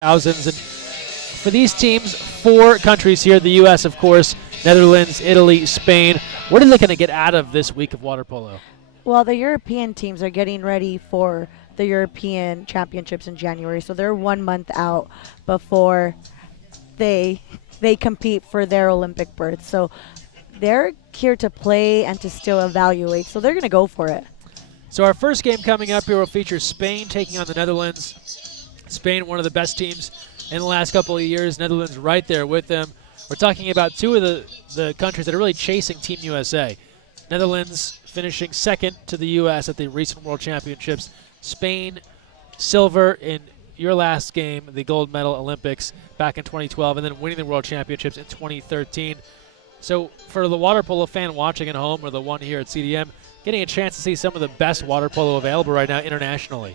thousands. And for these teams, 4 countries here, the U.S., of course, Netherlands, Italy, Spain. What are they going to get out of this week of water polo? Well, the European teams are getting ready for the European Championships in January, so they're 1 month out before they they compete for their Olympic berth. So they're here to play and to still evaluate. So they're going to go for it. So our first game coming up here will feature Spain taking on the Netherlands. Spain, one of the best teams in the last couple of years. Netherlands right there with them. We're talking about two of the countries that are really chasing Team USA. Netherlands finishing second to the U.S. at the recent World Championships. Spain, silver in your last game, the gold medal Olympics back in 2012, and then winning the World Championships in 2013. So for the water polo fan watching at home or the one here at CDM, getting a chance to see some of the best water polo available right now internationally.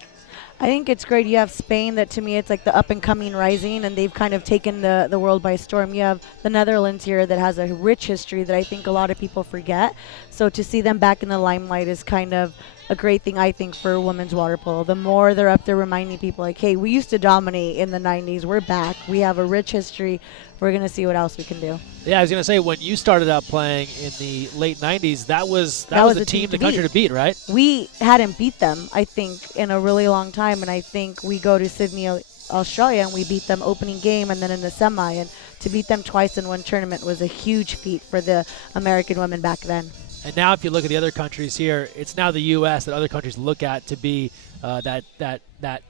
I think it's great. You have Spain that to me it's like the up and coming rising, and they've kind of taken the world by storm. You have the Netherlands here that has a rich history that I think a lot of people forget. So to see them back in the limelight is kind of a great thing, I think, for women's water polo. The more they're up there reminding people like, hey, we used to dominate in the 90s. We're back. We have a rich history. We're going to see what else we can do. Yeah, I was going to say, when you started out playing in the late 90s, that was the team, the country to beat, right? We hadn't beat them, I think, in a really long time, and I think we go to Sydney, Australia, and we beat them opening game and then in the semi, and to beat them twice in one tournament was a huge feat for the American women back then. And now if you look at the other countries here, it's now the U.S. that other countries look at to be that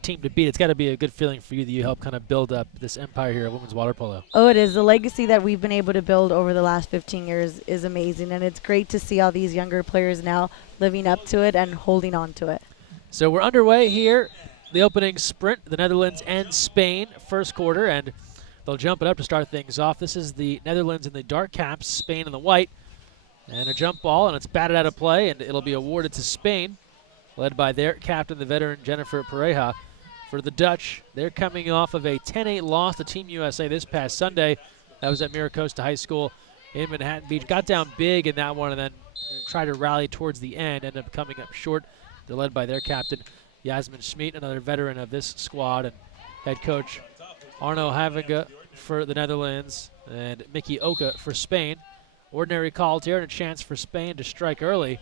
team to beat. It's got to be a good feeling for you that you help kind of build up this empire here of women's water polo. Oh, it is. The legacy that we've been able to build over the last 15 years is amazing, and it's great to see all these younger players now living up to it and holding on to it. So we're underway here. The opening sprint, the Netherlands and Spain, first quarter, and they'll jump it up to start things off. This is the Netherlands in the dark caps, Spain in the white. And a jump ball, and it's batted out of play, and it'll be awarded to Spain, led by their captain, the veteran Jennifer Pareja. For the Dutch, they're coming off of a 10-8 loss to Team USA this past Sunday. That was at Miracosta High School in Manhattan Beach. Got down big in that one and then tried to rally towards the end, ended up coming up short. They're led by their captain, Yasmin Schmid, another veteran of this squad, and head coach Arno Havinga for the Netherlands, and Mickey Oka for Spain. Ordinary called here and a chance for Spain to strike early.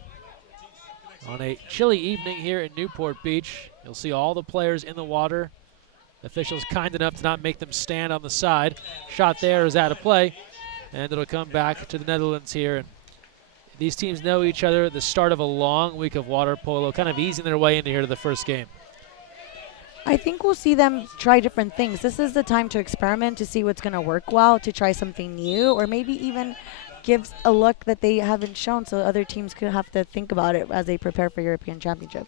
On a chilly evening here in Newport Beach, you'll see all the players in the water. Officials kind enough to not make them stand on the side. Shot there is out of play, and it'll come back to the Netherlands here. And these teams know each other at the start of a long week of water polo, kind of easing their way into here to the first game. I think we'll see them try different things. This is the time to experiment, to see what's going to work well, to try something new, or maybe even gives a look that they haven't shown, so other teams could have to think about it as they prepare for European Championship.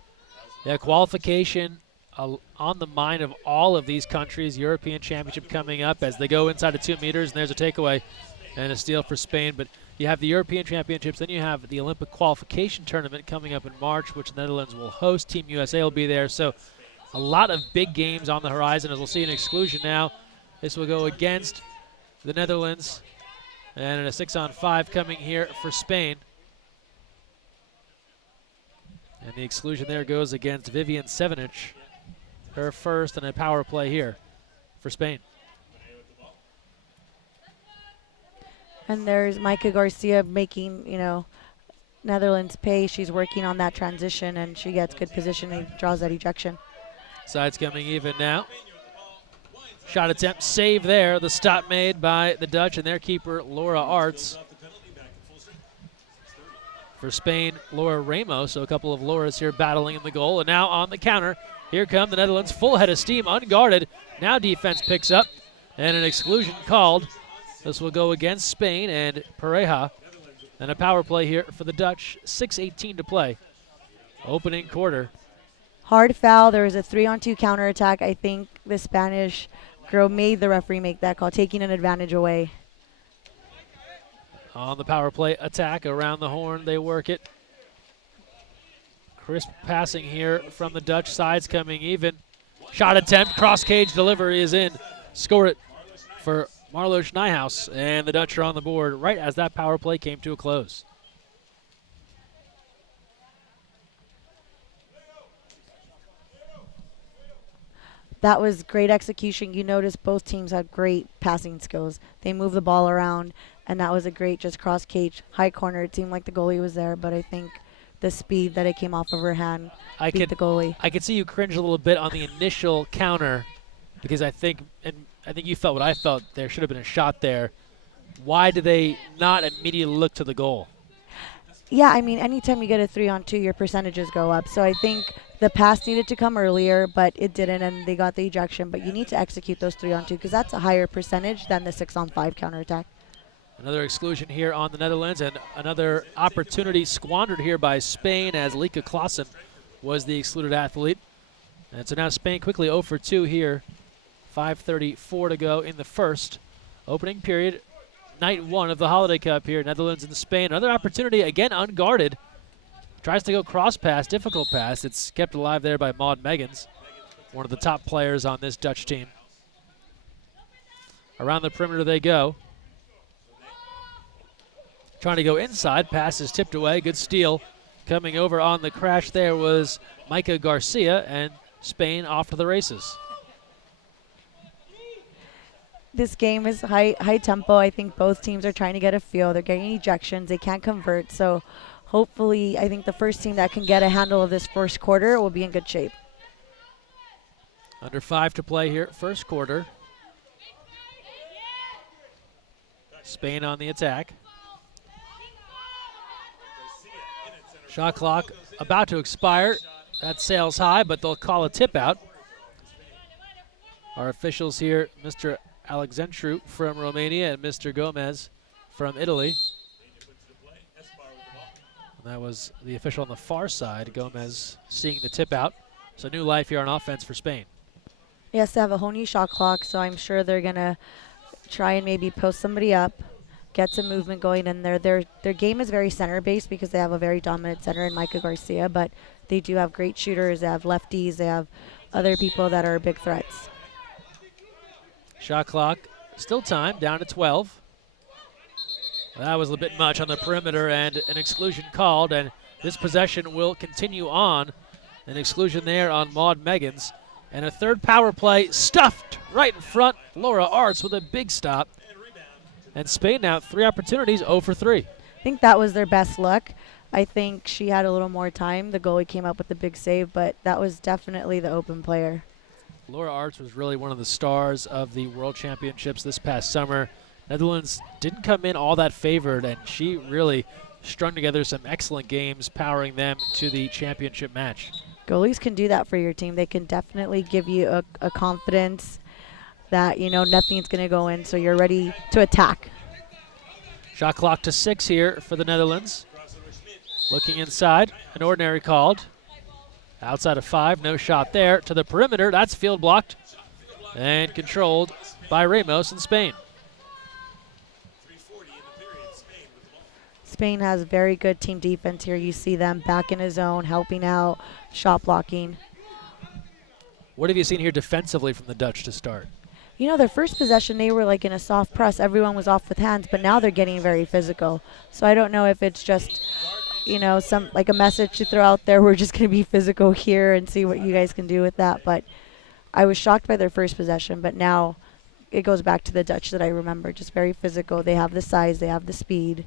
Yeah, qualification on the mind of all of these countries. European Championship coming up as they go inside the 2 meters, and there's a takeaway and a steal for Spain. But you have the European Championships, then you have the Olympic qualification tournament coming up in March, which the Netherlands will host. Team USA will be there. So a lot of big games on the horizon, as we'll see an exclusion now. This will go against the Netherlands. And in a 6-on-5 coming here for Spain. And the exclusion there goes against Vivian Sevinich. Her first, and a power play here for Spain. And there's Micah Garcia making, Netherlands pay. She's working on that transition, and she gets good position and draws that ejection. Sides coming even now. Shot attempt, save there. The stop made by the Dutch and their keeper, Laura Arts. For Spain, Laura Ramos. So a couple of Lauras here battling in the goal. And now on the counter, here come the Netherlands, full head of steam, unguarded. Now defense picks up, and an exclusion called. This will go against Spain and Pareja. And a power play here for the Dutch, 6:18 to play. Opening quarter. Hard foul. There was a 3-on-2 counterattack. I think the Spanish girl made the referee make that call, taking an advantage away. On the power play attack, around the horn, they work it. Crisp passing here from the Dutch. Sides coming even. Shot attempt, cross cage delivery is in. Score it for Marloes Nijhuis, and the Dutch are on the board right as that power play came to a close. That was great execution. You notice both teams had great passing skills. They moved the ball around, and that was a great just cross cage, high corner. It seemed like the goalie was there, but I think the speed that it came off of her hand beat the goalie. I could see you cringe a little bit on the initial counter because I think you felt what I felt. There should have been a shot there. Why did they not immediately look to the goal? Yeah, I mean, anytime you get a 3-on-2, your percentages go up. So I think the pass needed to come earlier, but it didn't, and they got the ejection. But you need to execute those 3-on-2 because that's a higher percentage than the 6-on-5 counterattack. Another exclusion here on the Netherlands, and another opportunity squandered here by Spain as Lika Klaassen was the excluded athlete. And so now Spain quickly 0 for 2 here. 5:34 to go in the first. Opening period, night 1 of the Holiday Cup here, Netherlands and Spain. Another opportunity, again unguarded. Tries to go cross pass, difficult pass. It's kept alive there by Maud Meggans, one of the top players on this Dutch team. Around the perimeter they go. Trying to go inside, pass is tipped away, good steal. Coming over on the crash there was Micah Garcia, and Spain off to the races. This game is high tempo. I think both teams are trying to get a feel. They're getting ejections. They can't convert. So hopefully, I think the first team that can get a handle of this first quarter will be in good shape. Under 5 to play here, first quarter. Spain on the attack. Shot clock about to expire. That sails high, but they'll call a tip out. Our officials here, Mr. Alexandru from Romania and Mr. Gomez from Italy. And that was the official on the far side, Gomez, seeing the tip out. So new life here on offense for Spain. Yes, they have a whole new shot clock, so I'm sure they're going to try and maybe post somebody up, get some movement going in there. Their game is very center-based because they have a very dominant center in Micah Garcia, but they do have great shooters. They have lefties. They have other people that are big threats. Shot clock, still time, down to 12. That was a bit much on the perimeter, and an exclusion called, and this possession will continue on. An exclusion there on Maud Meggans. And a third power play stuffed right in front. Laura Arts with a big stop. And Spain now 3 opportunities, 0 for 3. I think that was their best look. I think she had a little more time. The goalie came up with a big save, but that was definitely the open player. Laura Arts was really one of the stars of the World Championships this past summer. Netherlands didn't come in all that favored, and she really strung together some excellent games, powering them to the championship match. Goalies can do that for your team. They can definitely give you a confidence that, you know, nothing's going to go in, so you're ready to attack. Shot clock to 6 here for the Netherlands. Looking inside, an ordinary called. Outside of 5, no shot there. To the perimeter, that's field blocked and controlled by Ramos in Spain. Spain has very good team defense here. You see them back in his zone, helping out, shot blocking. What have you seen here defensively from the Dutch to start? You know, their first possession, they were like in a soft press. Everyone was off with hands, but now they're getting very physical. So I don't know if it's just, you know, some like a message to throw out there. We're just going to be physical here and see what you guys can do with that. But I was shocked by their first possession, but now it goes back to the Dutch that I remember. Just very physical. They have the size. They have the speed.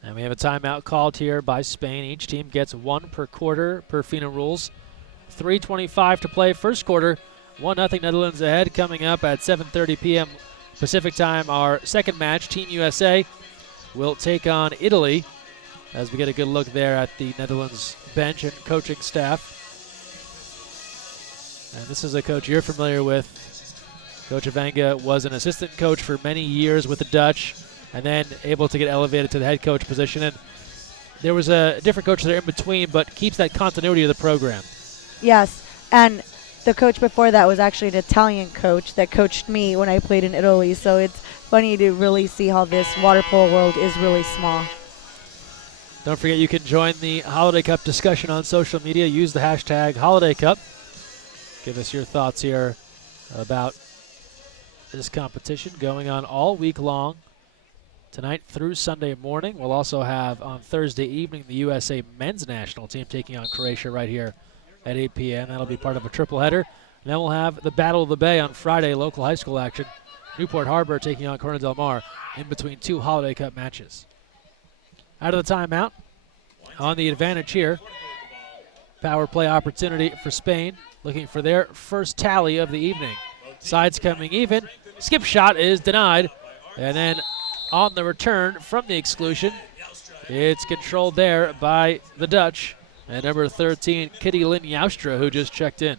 And we have a timeout called here by Spain. Each team gets 1 per quarter per FINA rules. 3:25 to play first quarter. 1-0 Netherlands ahead. Coming up at 7:30 p.m. Pacific time, our second match, Team USA will take on Italy as we get a good look there at the Netherlands bench and coaching staff. And this is a coach you're familiar with. Coach Avanga was an assistant coach for many years with the Dutch, and then able to get elevated to the head coach position. And there was a different coach there in between, but keeps that continuity of the program. Yes, and the coach before that was actually an Italian coach that coached me when I played in Italy. So it's funny to really see how this water polo world is really small. Don't forget you can join the Holiday Cup discussion on social media. Use the hashtag Holiday Cup. Give us your thoughts here about this competition going on all week long. Tonight through Sunday morning. We'll also have on Thursday evening the USA men's national team taking on Croatia right here at 8 p.m. That'll be part of a triple header. And then we'll have the Battle of the Bay on Friday, local high school action. Newport Harbor taking on Corona Del Mar in between 2 Holiday Cup matches. Out of the timeout, on the advantage here. Power play opportunity for Spain, looking for their first tally of the evening. Sides coming even. Skip shot is denied. And then on the return from the exclusion, it's controlled there by the Dutch. And number 13, Kitty Lynn Joustra, who just checked in.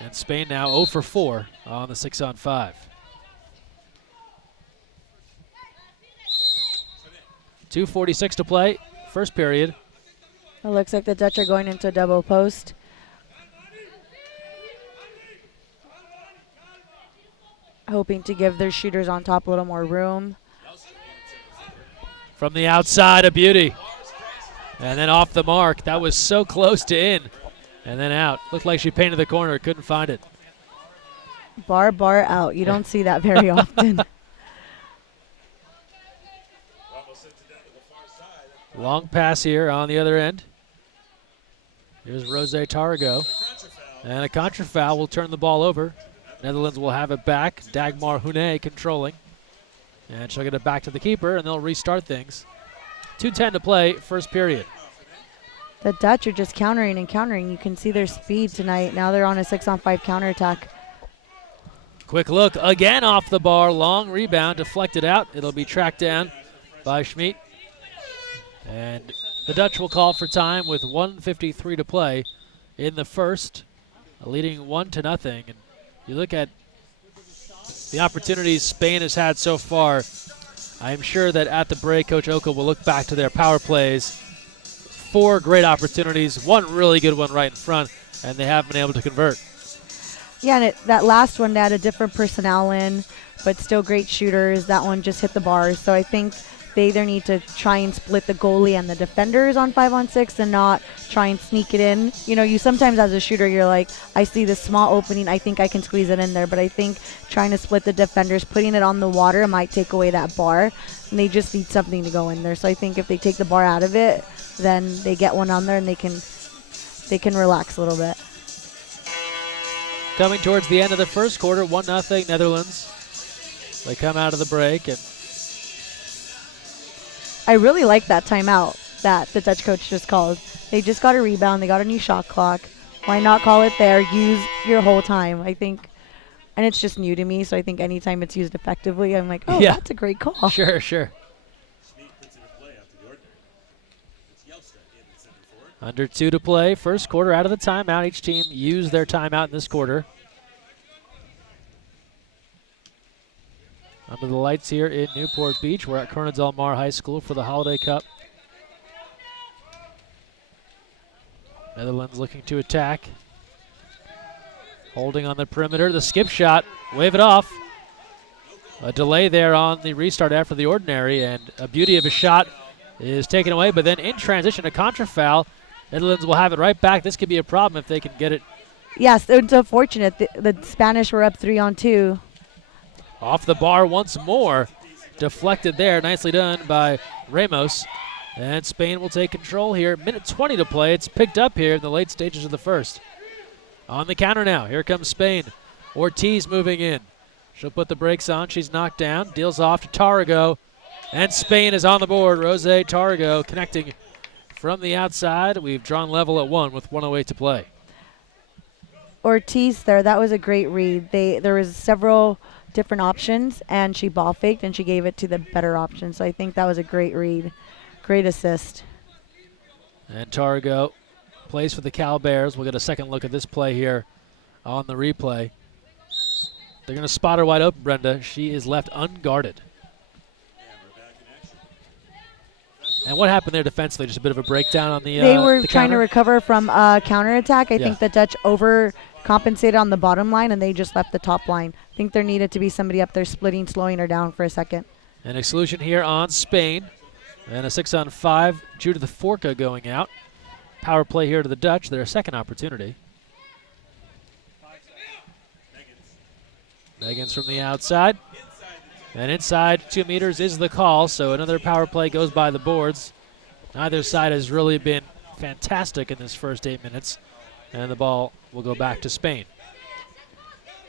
And Spain now 0 for 4 on the 6-on-5. 2:46 to play, first period. It looks like the Dutch are going into a double post. Hoping to give their shooters on top a little more room. From the outside, a beauty. And then off the mark. That was so close to in. And then out. Looked like she painted the corner, couldn't find it. Bar out. You don't see that very often. Long pass here on the other end. Here's Rose Tarago. And a contra foul will turn the ball over. Netherlands will have it back. Dagmar Hune controlling. And she'll get it back to the keeper, and they'll restart things. 2:10 to play, first period. The Dutch are just countering and countering. You can see their speed tonight. Now they're on a 6-on-5 counterattack. Quick look again off the bar. Long rebound, deflected out. It'll be tracked down by Schmid. And the Dutch will call for time with 1:53 to play in the first, leading 1-0. And you look at the opportunities Spain has had so far. I'm sure that at the break, Coach Oka will look back to their power plays. 4 great opportunities, 1 really good one right in front, and they haven't been able to convert. Yeah, and that last one, they had a different personnel in, but still great shooters. That one just hit the bars. So I think they either need to try and split the goalie and the defenders on 5-on-6 and not try and sneak it in. You know, you sometimes as a shooter, you're like, I see this small opening, I think I can squeeze it in there. But I think trying to split the defenders, putting it on the water might take away that bar. And they just need something to go in there. So I think if they take the bar out of it, then they get one on there and they can relax a little bit. Coming towards the end of the first quarter, 1-0 Netherlands. They come out of the break, and I really like that timeout that the Dutch coach just called. They just got a rebound. They got a new shot clock. Why not call it there? Use your whole time, I think. And it's just new to me, so I think anytime it's used effectively, I'm like, oh, yeah, that's a great call. Sure. Under 2 to play, first quarter out of the timeout. Each team used their timeout in this quarter. Under the lights here in Newport Beach. We're at Corona Del Mar High School for the Holiday Cup. Netherlands looking to attack. Holding on the perimeter. The skip shot. Wave it off. A delay there on the restart after the ordinary, and a beauty of a shot is taken away, but then in transition, a contra foul. Netherlands will have it right back. This could be a problem if they can get it. Yes, it's unfortunate. The Spanish were up 3-on-2. Off the bar once more. Deflected there. Nicely done by Ramos. And Spain will take control here. Minute 20 to play. It's picked up here in the late stages of the first. On the counter now. Here comes Spain. Ortiz moving in. She'll put the brakes on. She's knocked down. Deals off to Tarago. And Spain is on the board. Rose Tarago connecting from the outside. We've drawn level at 1 with 1:08 to play. Ortiz there, that was a great read. There was several different options, and she ball faked, and she gave it to the better option. So I think that was a great read. Great assist. And Tarago plays for the Cal Bears. We'll get a second look at this play here on the replay. They're going to spot her wide open, Brenda. She is left unguarded. And what happened there defensively? Just a bit of a breakdown on the They were the trying counter? to recover from a counterattack. I think the Dutch overcompensated on the bottom line, and they just left the top line. I think there needed to be somebody up there splitting, slowing her down for a second. An exclusion here on Spain. And a 6-on-5. Judith Forka going out. Power play here to the Dutch. Their second opportunity. Megan's from the outside. And inside 2 meters is the call, so another power play goes by the boards. Neither side has really been fantastic in this first 8 minutes. And the ball will go back to Spain.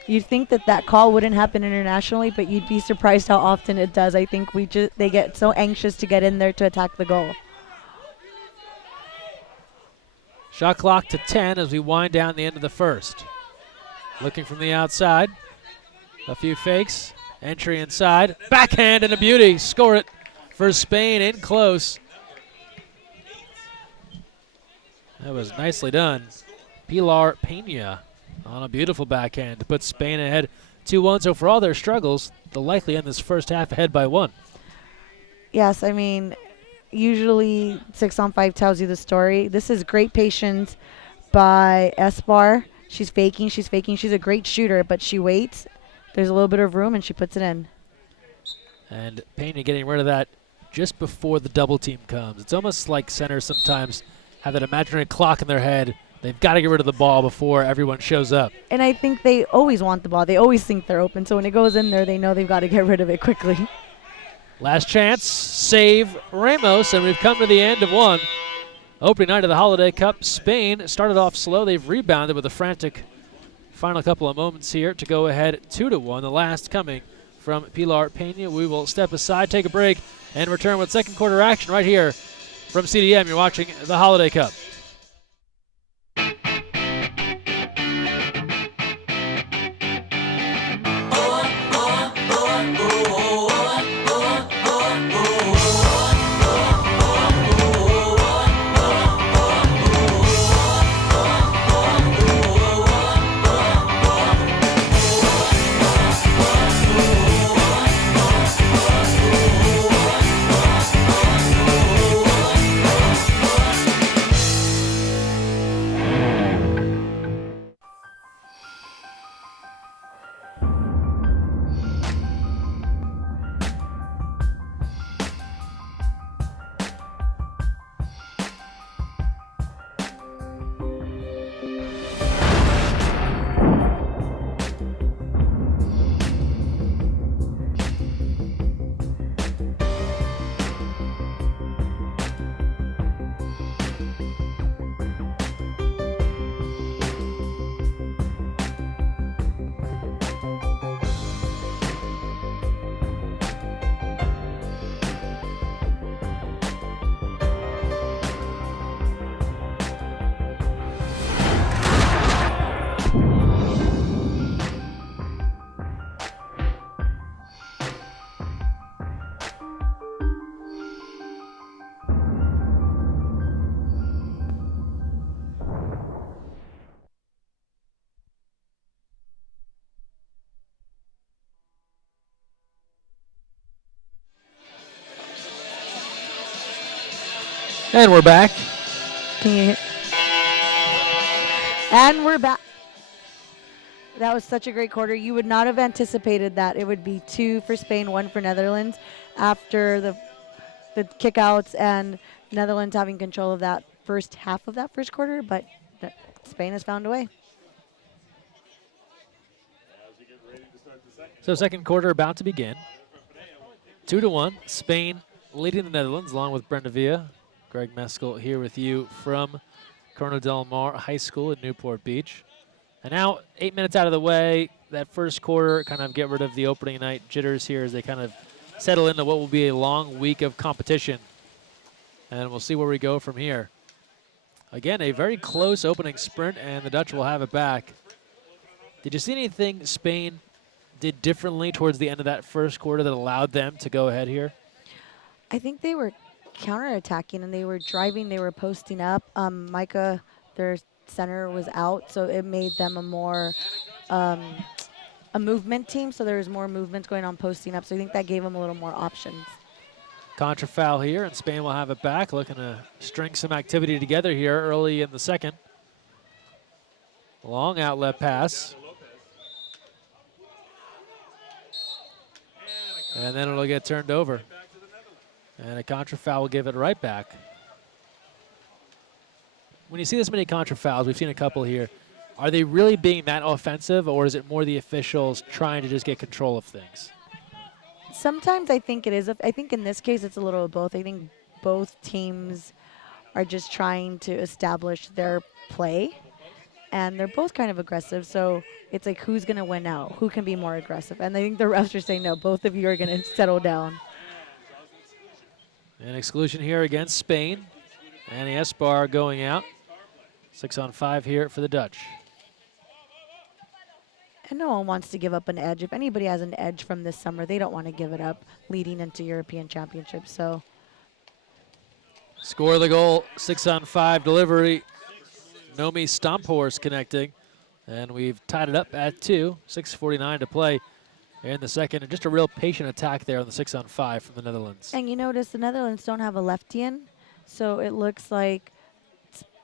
You'd think that that call wouldn't happen internationally, but you'd be surprised how often it does. I think they get so anxious to get in there to attack the goal. Shot clock to 10 as we wind down the end of the first. Looking from the outside. A few fakes. Entry inside. Backhand and a beauty. Score it for Spain in close. That was nicely done. Pilar Pena on a beautiful backhand to put Spain ahead 2-1. So for all their struggles, they'll likely end this first half ahead by 1. Yes, I mean, usually 6-on-5 tells you the story. This is great patience by Esbar. She's faking. She's a great shooter, but she waits. There's a little bit of room, and she puts it in. And Pena getting rid of that just before the double team comes. It's almost like centers sometimes have that imaginary clock in their head. They've got to get rid of the ball before everyone shows up. And I think they always want the ball. They always think they're open. So when it goes in there, they know they've got to get rid of it quickly. Last chance, save Ramos, and we've come to the end of one. Opening night of the Holiday Cup, Spain started off slow. They've rebounded with a frantic final couple of moments here to go ahead 2-1. The last coming from Pilar Pena. We will step aside, take a break, and return with second quarter action right here from CDM. You're watching the Holiday Cup. And we're back. Can you hear? And we're back. That was such a great quarter. You would not have anticipated that. It would be 2 for Spain, 1 for Netherlands after the kickouts and Netherlands having control of that first half of that first quarter, but Spain has found a way. So second quarter about to begin. 2-1. Spain leading the Netherlands along with Brenda Villa. Greg Meskel here with you from Corona Del Mar High School in Newport Beach. And now 8 minutes out of the way, that first quarter, kind of get rid of the opening night jitters here as they kind of settle into what will be a long week of competition. And we'll see where we go from here. Again, a very close opening sprint, and the Dutch will have it back. Did you see anything Spain did differently towards the end of that first quarter that allowed them to go ahead here? I think they were counterattacking and they were driving, they were posting up. Micah, their center, was out, so it made them a more a movement team, so there was more movement going on posting up, so I think that gave them a little more options. Contra foul here, and Spain will have it back, looking to string some activity together here early in the second. Long outlet pass. And then it'll get turned over. And a contra foul will give it right back. When you see this many contra fouls, we've seen a couple here, are they really being that offensive, or is it more the officials trying to just get control of things? Sometimes I think it is. I think in this case it's a little of both. I think both teams are just trying to establish their play, and they're both kind of aggressive. So it's like, who's going to win out? Who can be more aggressive? And I think the refs are saying, no, both of you are going to settle down. An exclusion here against Spain. Annie Esbar going out. 6-on-5 here for the Dutch. And no one wants to give up an edge. If anybody has an edge from this summer, they don't want to give it up leading into European Championships. So Score the goal, 6-on-5 delivery. Nomi Stomphorst connecting. And we've tied it up at 2. 6:49 to play in the second. And just a real patient attack there on the 6-on-5 from the Netherlands. and you notice the Netherlands don't have a lefty in, so it looks like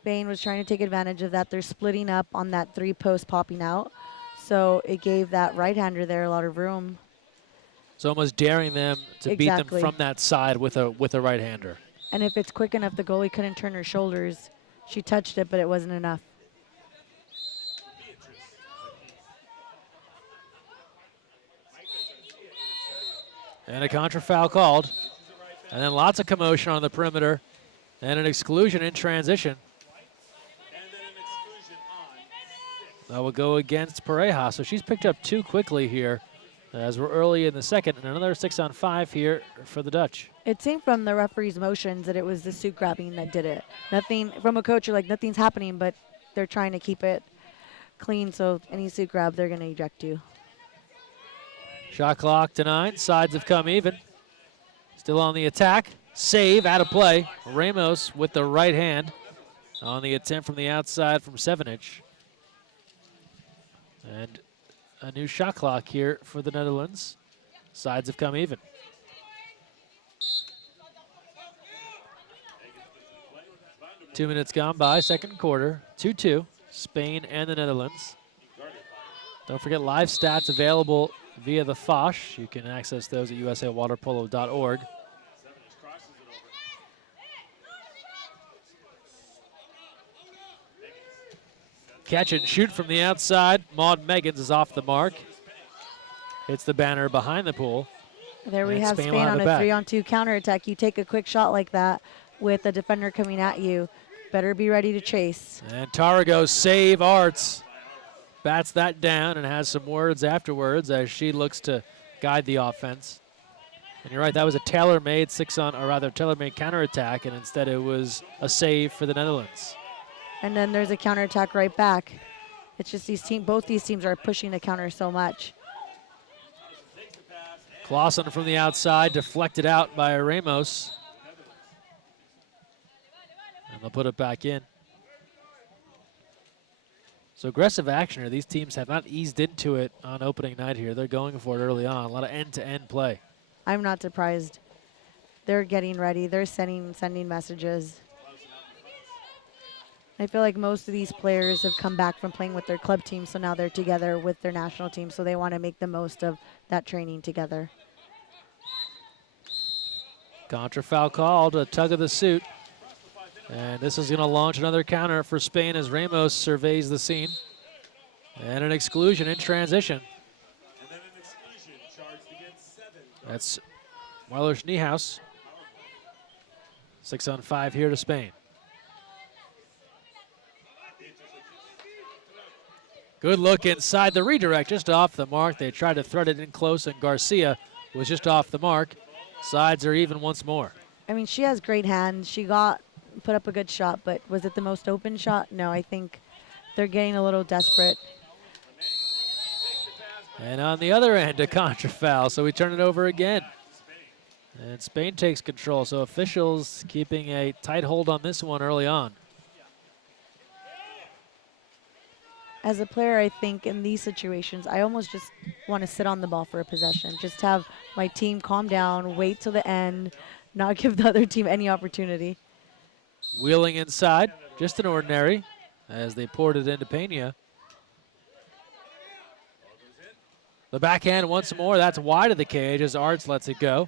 Spain was trying to take advantage of that. They're splitting up on that 3-post popping out, so it gave that right-hander there a lot of room. It's almost daring them to beat them Exactly. from that side with a right-hander. And if it's quick enough, the goalie couldn't turn her shoulders. She touched it, but it wasn't enough. And a contra foul called. And then lots of commotion on the perimeter. And an exclusion in transition. That will go against Pareja. So she's picked up 2 quickly here as we're early in the second. And another 6-on-5 here for the Dutch. It seemed from the referee's motions that it was the suit grabbing that did it. Nothing, from a coach, you're like, nothing's happening, but they're trying to keep it clean, so any suit grab, they're going to eject you. Shot clock to 9. Sides have come even. Still on the attack. Save, out of play. Ramos with the right hand on the attempt from the outside from 7-inch. And a new shot clock here for the Netherlands. Sides have come even. Two minutes gone by, second quarter. 2-2, Spain and the Netherlands. Don't forget live stats available via the Foch. You can access those at usawaterpolo.org. Catch and shoot from the outside. Maud Meggins is off the mark. Hits the banner behind the pool. There we And have Spain Spain will have on it a back. 3-on-2 counterattack. You take a quick shot like that with a defender coming at you. Better be ready to chase. And Tarago save Arts. Bats that down and has some words afterwards as she looks to guide the offense. And you're right, that was a tailor-made tailor-made counterattack, and instead it was a save for the Netherlands. And then there's a counterattack right back. It's just both these teams are pushing the counter so much. Clausen from the outside, deflected out by Ramos. And they'll put it back in. So aggressive action here. These teams have not eased into it on opening night here. They're going for it early on. A lot of end-to-end play. I'm not surprised. They're getting ready. They're sending messages. I feel like most of these players have come back from playing with their club team, so now they're together with their national team, so they want to make the most of that training together. Contra foul called, a tug of the suit. And this is going to launch another counter for Spain as Ramos surveys the scene. And an exclusion in transition. That's Marlos Niehaus. 6-on-5 here to Spain. Good look inside the redirect, just off the mark. They tried to thread it in close, and Garcia was just off the mark. Sides are even once more. I mean, she has great hands. She put up a good shot, but was it the most open shot? No, I think they're getting a little desperate. And on the other end, a contra foul, so we turn it over again. And Spain takes control, so officials keeping a tight hold on this one early on. As a player, I think in these situations, I almost just want to sit on the ball for a possession. Just have my team calm down, wait till the end, not give the other team any opportunity. Wheeling inside, just an ordinary, as they poured it into Pena. The backhand once more, that's wide of the cage as Arts lets it go.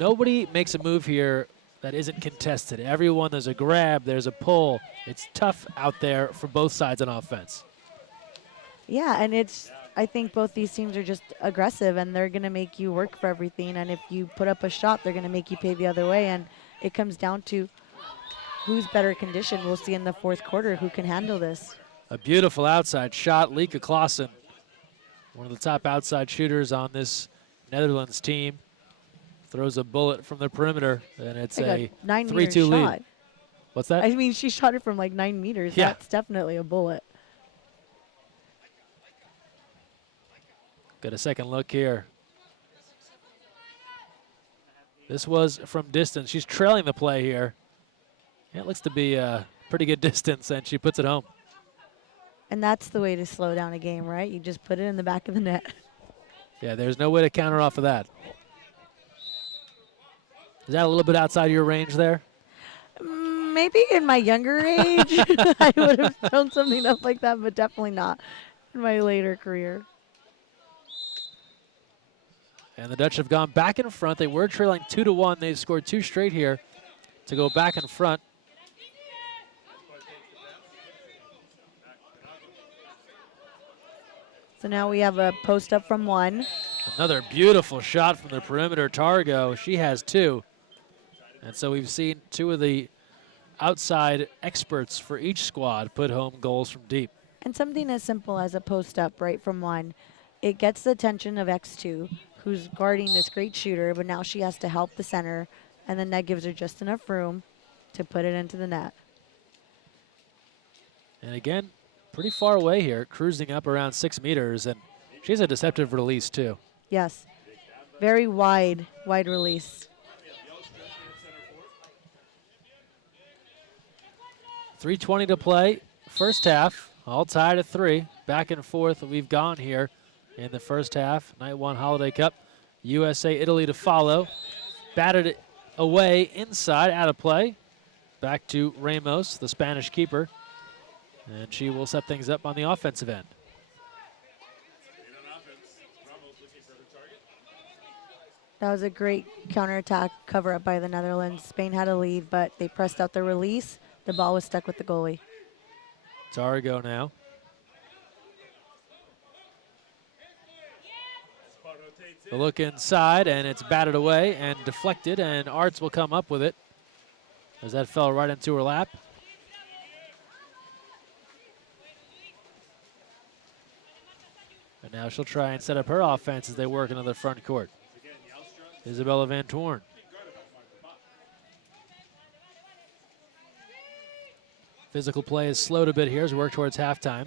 Nobody makes a move here that isn't contested. Everyone, there's a grab, there's a pull. It's tough out there for both sides on offense. Yeah, and I think both these teams are just aggressive, and they're going to make you work for everything. And if you put up a shot, they're going to make you pay the other way. And it comes down to who's better conditioned. We'll see in the fourth quarter who can handle this. A beautiful outside shot. Lika Clausen, one of the top outside shooters on this Netherlands team, throws a bullet from the perimeter, and it's Like a a 9-meter 3-2 lead. shot. What's that? I mean, she shot it from like 9 meters. Yeah. That's definitely a bullet. Got a second look here. This was from distance. She's trailing the play here. Yeah, it looks to be a pretty good distance, and she puts it home. And that's the way to slow down a game, right? You just put it in the back of the net. Yeah, there's no way to counter off of that. Is that a little bit outside your range there? Maybe in my younger age, I would have thrown something up like that, but definitely not in my later career. And the Dutch have gone back in front. They were trailing 2-1. They've scored 2 straight here to go back in front. So now we have a post up from 1. Another beautiful shot from the perimeter. Targo, she has 2. And so we've seen 2 of the outside experts for each squad put home goals from deep. And something as simple as a post up right from 1, it gets the attention of X2, who's guarding this great shooter, but now she has to help the center, and then that gives her just enough room to put it into the net. And again, pretty far away here, cruising up around 6 meters, and she has a deceptive release too. Yes, very wide release. 3:20 to play, first half, all tied at 3. Back and forth we've gone here in the first half. Night 1 Holiday Cup, USA, Italy to follow. Batted it away inside, out of play. Back to Ramos, the Spanish keeper. And she will set things up on the offensive end. That was a great counterattack cover up by the Netherlands. Spain had a lead, but they pressed out the release. The ball was stuck with the goalie. Targo now. The look inside, and it's batted away and deflected, and Arts will come up with it as that fell right into her lap. And now she'll try and set up her offense as they work into the front court. Isabella Van Toorn. Physical play is slowed a bit here as we work towards halftime.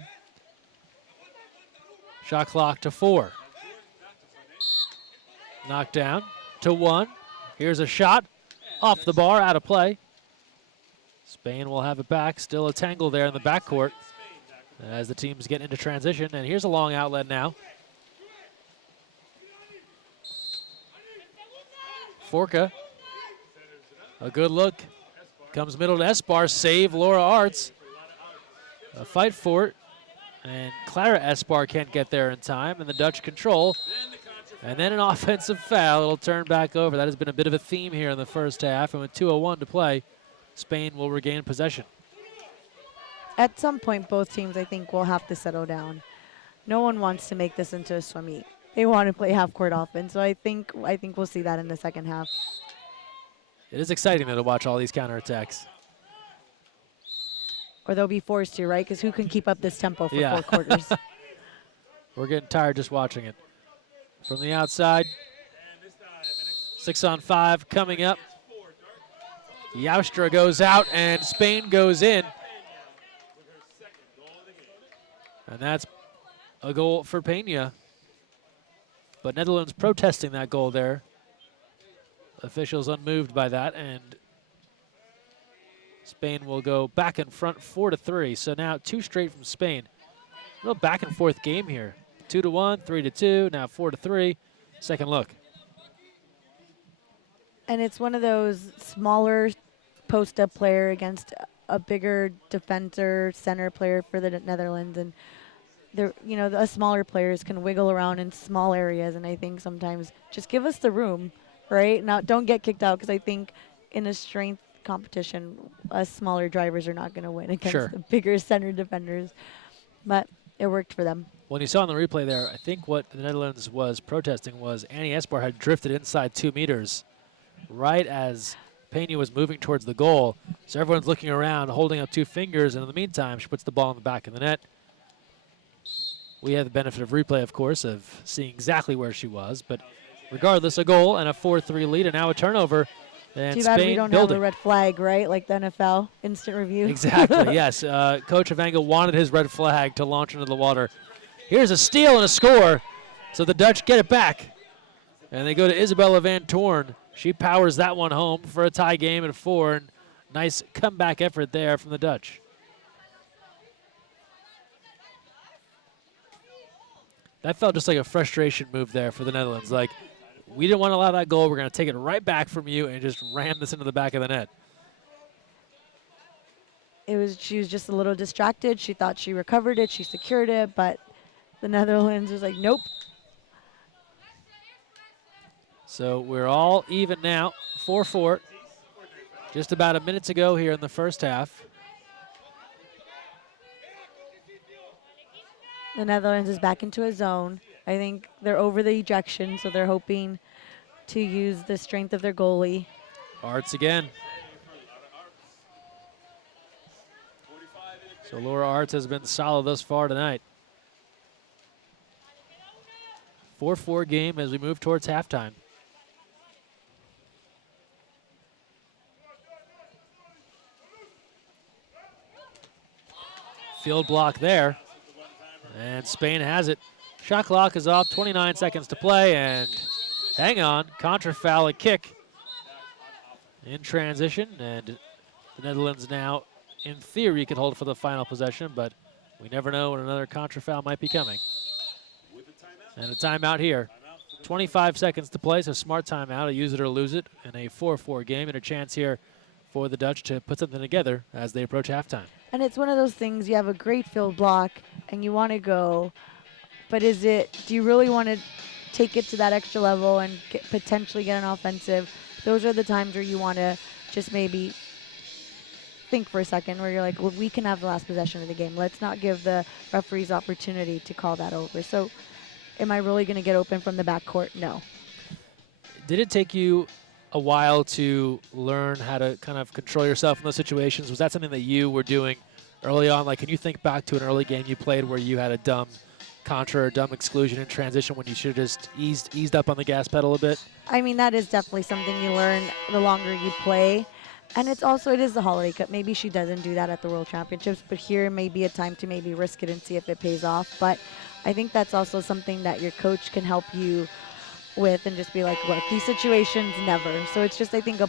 Shot clock to 4. Knocked down to 1. Here's a shot off the bar, out of play. Spain will have it back. Still a tangle there in the backcourt as the teams get into transition. And here's a long outlet now. Forka. A good look. Comes middle to Esbar. Save Laura Arts. A fight for it. And Clara Esbar can't get there in time. And the Dutch control. And then an offensive foul. It'll turn back over. That has been a bit of a theme here in the first half. And with 2:01 to play, Spain will regain possession. At some point, both teams, I think, will have to settle down. No one wants to make this into a swim meet. They want to play half-court offense. So I think we'll see that in the second half. It is exciting, though, to watch all these counterattacks. Or they'll be forced to, right? Because who can keep up this tempo for Yeah. 4 quarters? We're getting tired just watching it. From the outside, 6-on-5 coming up. Joustra goes out, and Spain goes in. And that's a goal for Peña. But Netherlands protesting that goal there. Officials unmoved by that, and Spain will go back in front 4-3. So now 2 straight from Spain. Real back and forth game here. 2-1, 3-2, now 4-3. Second look. And it's one of those smaller post-up player against a bigger defender, center player for the Netherlands, and the smaller players can wiggle around in small areas. And I think sometimes just give us the room, right? Now don't get kicked out, because I think in a strength competition, us smaller drivers are not going to win against the bigger center defenders. But it worked for them. When you saw in the replay there, I think what the Netherlands was protesting was Annie Esbar had drifted inside 2 meters right as Pena was moving towards the goal. So everyone's looking around, holding up 2 fingers, and in the meantime, she puts the ball in the back of the net. We have the benefit of replay, of course, of seeing exactly where she was. But regardless, a goal and a 4-3 lead, and now a turnover. And Too bad we Spain don't building. have a red flag, right? Like the NFL, instant review. Exactly, yes. Coach Avanga wanted his red flag to launch into the water. Here's a steal and a score. So the Dutch get it back. And they go to Isabella Van Toorn. She powers that one home for a tie game at 4. And nice comeback effort there from the Dutch. That felt just like a frustration move there for the Netherlands. Like, we didn't want to allow that goal. We're going to take it right back from you and just ram this into the back of the net. She was just a little distracted. She thought she recovered it, she secured it, but the Netherlands was like, nope. So we're all even now, 4-4. Just about a minute to go here in the first half. The Netherlands is back into a zone. I think they're over the ejection, so they're hoping to use the strength of their goalie. Arts again. So Laura Arts has been solid thus far tonight. 4-4 game as we move towards halftime. Field block there. And Spain has it. Shot clock is off, 29 seconds to play, and hang on, contra foul, a kick in transition, and the Netherlands now, in theory, could hold for the final possession, but we never know when another contra foul might be coming. And a timeout here. 25 seconds to play, so smart timeout, a use it or lose it in a 4-4 game, and a chance here for the Dutch to put something together as they approach halftime. And it's one of those things, you have a great field block and you want to go, but do you really want to take it to that extra level and potentially get an offensive? Those are the times where you want to just maybe think for a second, where you're like, well, we can have the last possession of the game. Let's not give the referees opportunity to call that over. So am I really going to get open from the backcourt? No. Did it take you a while to learn how to kind of control yourself in those situations? Was that something that you were doing early on? Like, can you think back to an early game you played where you had a dumb contra or dumb exclusion in transition when you should have just eased up on the gas pedal a bit? I mean, that is definitely something you learn the longer you play. And it is the Holiday Cup. Maybe she doesn't do that at the World Championships, but here may be a time to maybe risk it and see if it pays off. But I think that's also something that your coach can help you with and just be like, look, these situations never. So it's just, I think,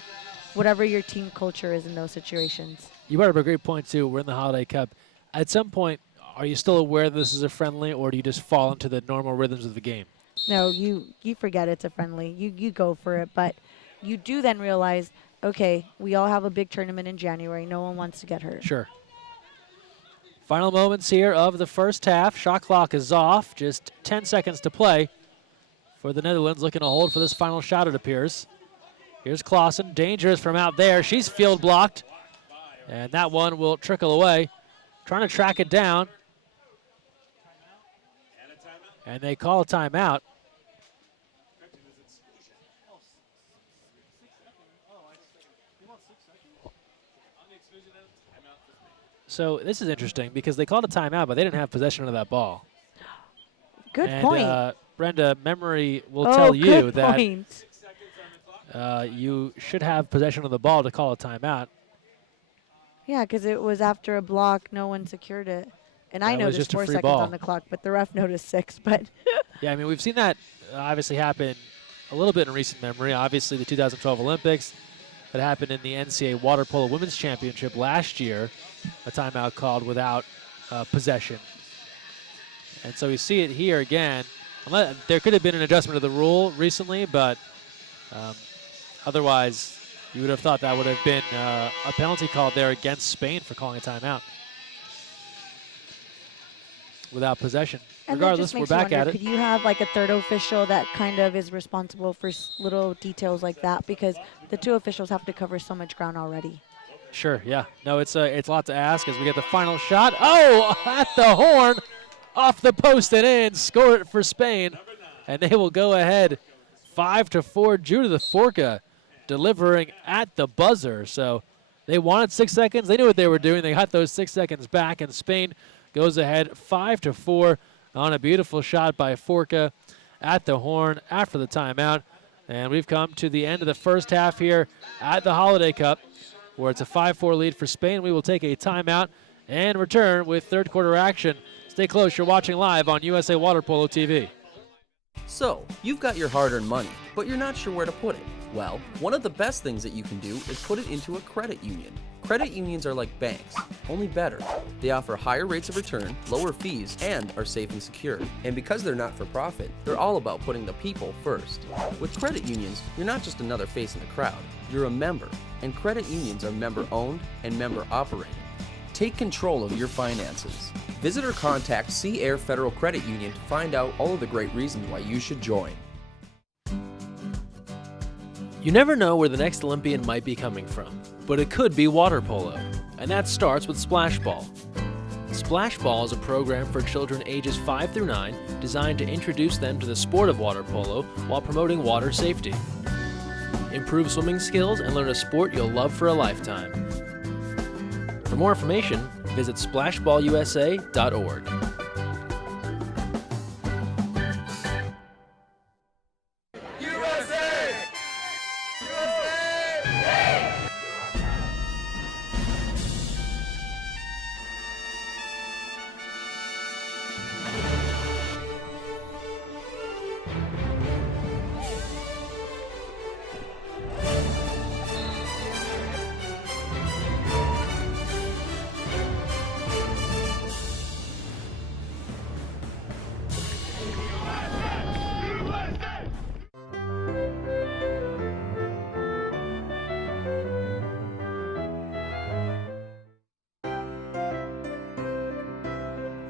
whatever your team culture is in those situations. You brought up a great point, too. We're in the Holiday Cup. At some point, are you still aware that this is a friendly, or do you just fall into the normal rhythms of the game? No, you forget it's a friendly. You go for it, but you do then realize, okay, we all have a big tournament in January. No one wants to get hurt. Sure. Final moments here of the first half. Shot clock is off. Just 10 seconds to play for the Netherlands, looking to hold for this final shot, it appears. Here's Clausen, dangerous from out there. She's field blocked, and that one will trickle away. Trying to track it down, and they call a timeout. So this is interesting because they called a timeout, but they didn't have possession of that ball. Good point. Brenda, memory will tell you good that point. You should have possession of the ball to call a timeout. Yeah, because it was after a block, no one secured it. And I That was noticed just a 4 free seconds ball. on the clock, but the ref noticed 6. But Yeah, I mean, we've seen that obviously happen a little bit in recent memory. Obviously, the 2012 Olympics. That happened in the NCAA Water Polo Women's Championship last year, a timeout called without possession. And so we see it here again. There could have been an adjustment of the rule recently, but otherwise you would have thought that would have been a penalty called there against Spain for calling a timeout without possession. and Regardless, that just we're makes you back wonder, at it. could you have like a third official that kind of is responsible for little details like that? Because the 2 officials have to cover so much ground already. Sure, yeah. No, it's a lot to ask as we get the final shot. Oh, at the horn, off the post and in, score it for Spain, and they will go ahead 5-4. Judith Forca delivering at the buzzer. So they wanted 6 seconds. They knew what they were doing. They got those 6 seconds back, and Spain goes ahead 5-4 on a beautiful shot by Forca at the horn after the timeout. And we've come to the end of the first half here at the Holiday Cup, where it's a 5-4 lead for Spain. We will take a timeout and return with third quarter action. Stay close. You're watching live on USA Water Polo TV. So, you've got your hard-earned money, but you're not sure where to put it. Well, one of the best things that you can do is put it into a credit union. Credit unions are like banks, only better. They offer higher rates of return, lower fees, and are safe and secure. And because they're not for profit, they're all about putting the people first. With credit unions, you're not just another face in the crowd, you're a member. And credit unions are member-owned and member-operated. Take control of your finances. Visit or contact Sea Air Federal Credit Union to find out all of the great reasons why you should join. You never know where the next Olympian might be coming from, but it could be water polo, and that starts with Splash Ball. Splash Ball is a program for children ages 5 through 9 designed to introduce them to the sport of water polo while promoting water safety. Improve swimming skills and learn a sport you'll love for a lifetime. For more information, visit splashballusa.org.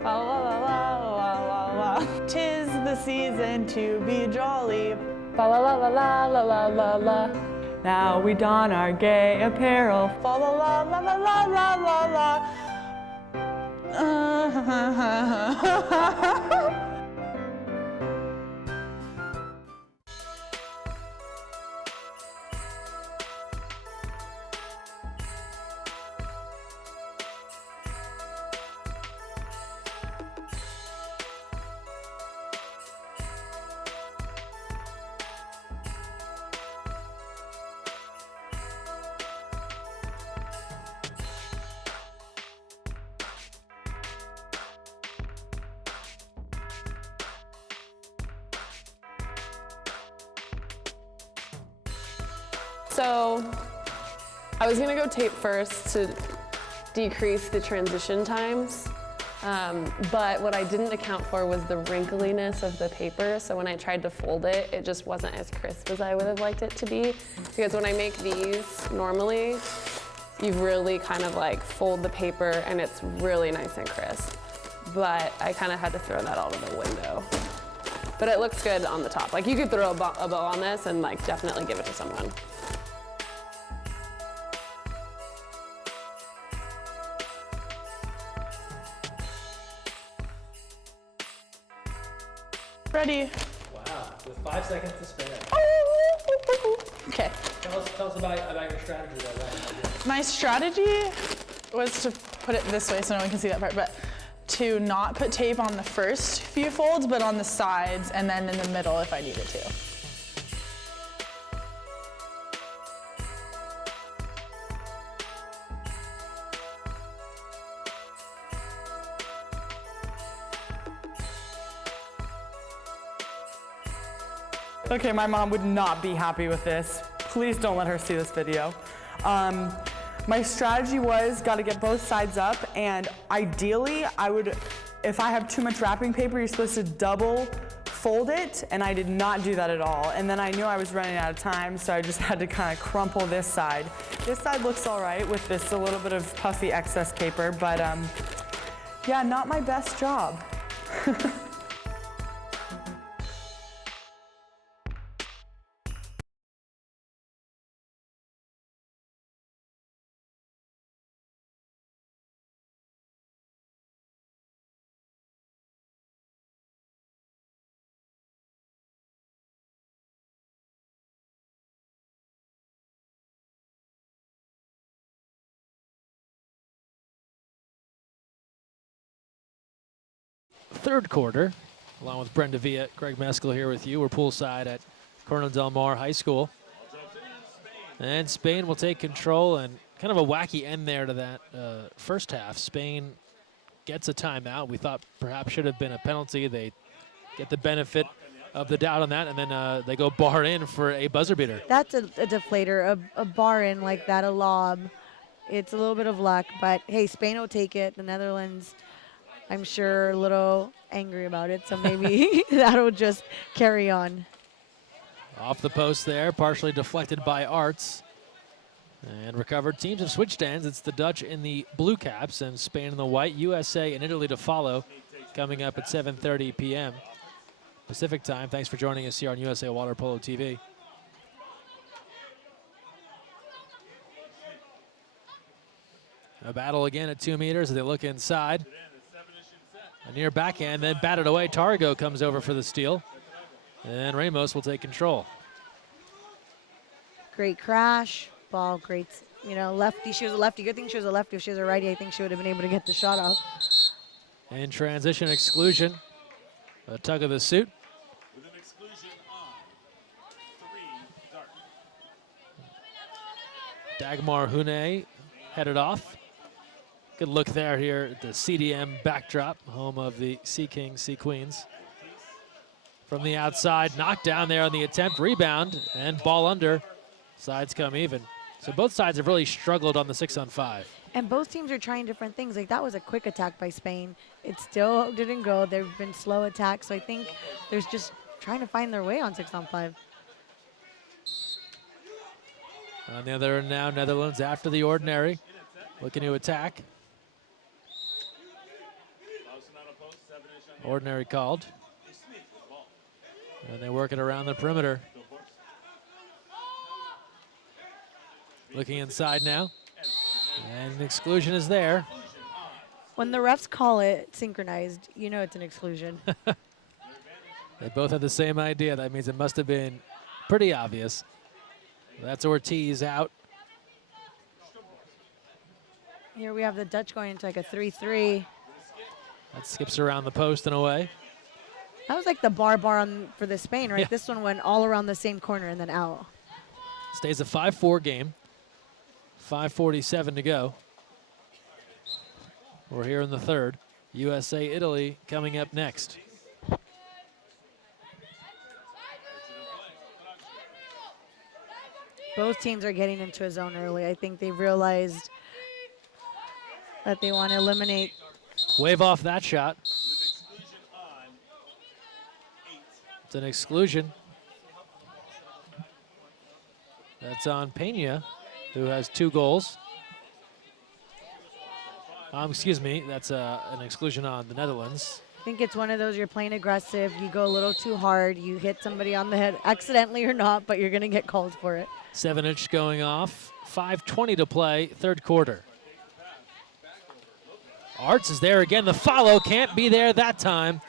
La la la la la la la. 'Tis the season to be jolly. La la la la la la la la la. Now we don our gay apparel. La la la la la la la la la. So I was gonna go tape first to decrease the transition times, but what I didn't account for was the wrinkliness of the paper. So when I tried to fold it, it just wasn't as crisp as I would have liked it to be. Because when I make these normally, you really kind of like fold the paper and it's really nice and crisp. But I kind of had to throw that out of the window. But it looks good on the top. Like you could throw a bow on this and like definitely give it to someone. Ready. Wow, with 5 seconds to spare. Okay. Tell us about your strategy there, right? My strategy was to put it this way so no one can see that part, but to not put tape on the first few folds, but on the sides and then in the middle if I needed to. Okay, my mom would not be happy with this. Please don't let her see this video. My strategy was gotta get both sides up, and ideally if I have too much wrapping paper, you're supposed to double fold it, and I did not do that at all. And then I knew I was running out of time, so I just had to kind of crumple this side. This side looks all right with this a little bit of puffy excess paper, but yeah, not my best job. third quarter. Along with Brenda Villa, Greg Meskel here with you. We're poolside at Corona Del Mar High School. And Spain will take control, and kind of a wacky end there to that first half. Spain gets a timeout. We thought perhaps should have been a penalty. They get the benefit of the doubt on that, and then they go bar in for a buzzer beater. That's a deflator, a bar in like that, a lob. It's a little bit of luck, but hey, Spain will take it. The Netherlands, I'm sure, a little angry about it, so maybe that'll just carry on. Off the post there, partially deflected by Arts. And recovered. Teams have switched ends. It's the Dutch in the blue caps and Spain in the white. USA and Italy to follow, coming up at 7:30 p.m. Pacific time. Thanks for joining us here on USA Water Polo TV. A battle again at 2 meters as they look inside. A near backhand, then batted away. Targo comes over for the steal. And Ramos will take control. Great crash, ball, great, lefty. She was a lefty. Good thing she was a lefty. If she was a righty, I think she would have been able to get the shot off. And transition exclusion. A tug of the suit. With an exclusion on 3, dark. Dagmar Hune headed off. Good look there here at the CDM backdrop, home of the Sea Kings, Sea Queens. From the outside, knocked down there on the attempt, rebound, and ball under. Sides come even. So both sides have really struggled on the 6-on-5. And both teams are trying different things. Like, that was a quick attack by Spain. It still didn't go. There have been slow attacks, so I think there's just trying to find their way on 6-on-5. On the other end now, Netherlands after the ordinary, looking to attack. Ordinary called. And they work it around the perimeter. Looking inside now. And the exclusion is there. When the refs call it synchronized, you know it's an exclusion. They both had the same idea. That means it must have been pretty obvious. That's Ortiz out. Here we have the Dutch going into like a 3-3. That skips around the post and away. That was like the bar for the Spain, right? Yeah. This one went all around the same corner and then out. Stays a 5-4 game. 5:47 to go. We're here in the third. USA, Italy coming up next. Both teams are getting into a zone early. I think they've realized that they want to eliminate. Wave off that shot. It's an exclusion. That's on Pena, who has 2 goals. Excuse me, that's an exclusion on the Netherlands. I think it's one of those, you're playing aggressive, you go a little too hard, you hit somebody on the head, accidentally or not, but you're going to get called for it. 7-inch going off. 5:20 to play, third quarter. Arts is there again. The follow can't be there that time.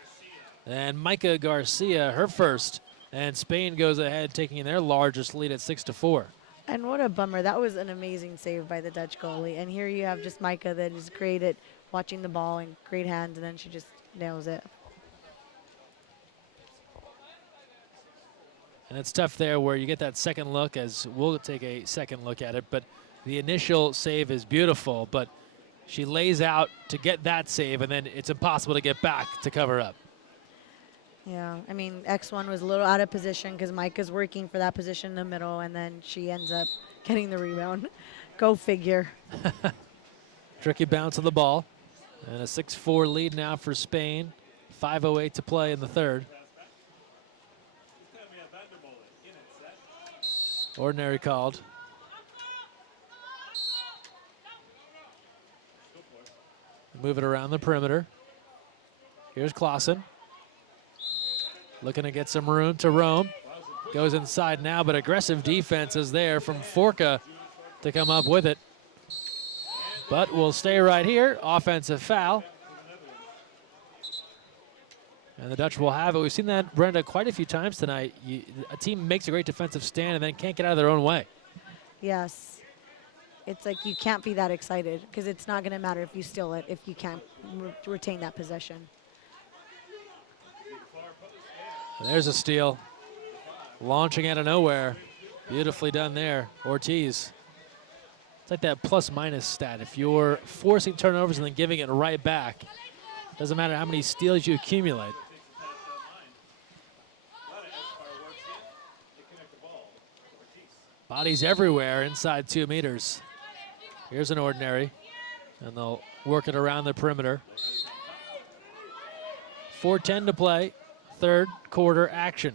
And Micah Garcia, her first. And Spain goes ahead, taking their largest lead at 6-4. And what a bummer. That was an amazing save by the Dutch goalie. And here you have just Micah that is great at watching the ball and great hands, and then she just nails it. And it's tough there where you get that second look, as we'll take a second look at it. But the initial save is beautiful, but she lays out to get that save, and then it's impossible to get back to cover up. Yeah, I mean, X1 was a little out of position because Micah's working for that position in the middle, and then she ends up getting the rebound. Go figure. Tricky bounce of the ball. And a 6-4 lead now for Spain. 5:08 to play in the third. Ordinary called. Move it around the perimeter. Here's Clausen. Looking to get some room to roam. Goes inside now, but aggressive defense is there from Forka to come up with it. But we'll stay right here. Offensive foul. And the Dutch will have it. We've seen that, Brenda, quite a few times tonight. A team makes a great defensive stand and then can't get out of their own way. Yes. It's like you can't be that excited because it's not going to matter if you steal it if you can't retain that possession. There's a steal. Launching out of nowhere. Beautifully done there, Ortiz. It's like that plus-minus stat. If you're forcing turnovers and then giving it right back, doesn't matter how many steals you accumulate. Bodies everywhere inside 2 meters. Here's an ordinary, and they'll work it around the perimeter. 4:10 to play, third quarter action.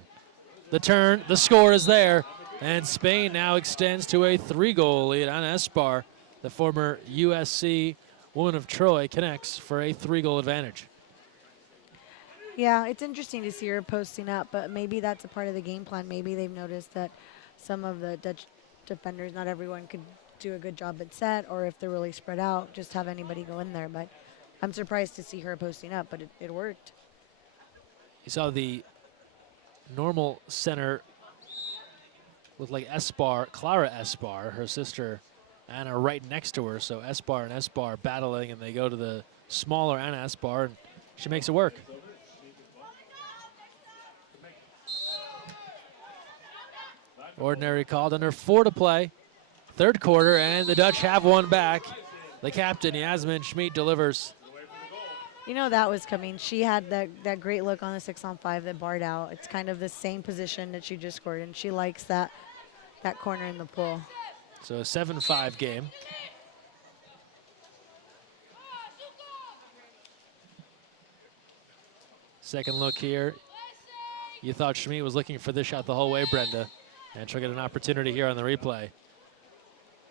The turn, the score is there, and Spain now extends to a 3-goal lead on Esbar. The former USC Woman of Troy connects for a 3-goal advantage. Yeah, it's interesting to see her posting up, but maybe that's a part of the game plan. Maybe they've noticed that some of the Dutch defenders, not everyone could do a good job at set, or if they're really spread out, just have anybody go in there. But I'm surprised to see her posting up, but it worked. You saw the normal center with like Esbar, Clara Esbar, her sister Anna right next to her. So Esbar and Esbar battling, and they go to the smaller Anna Esbar, and she makes it work. Ordinary called under 4 to play. Third quarter, and the Dutch have one back. The captain, Yasmin Schmid, delivers. You know that was coming. She had that great look on the 6-on-5 that barred out. It's kind of the same position that she just scored, and she likes that corner in the pool. So a 7-5 game. Second look here. You thought Schmid was looking for this shot the whole way, Brenda. And she'll get an opportunity here on the replay.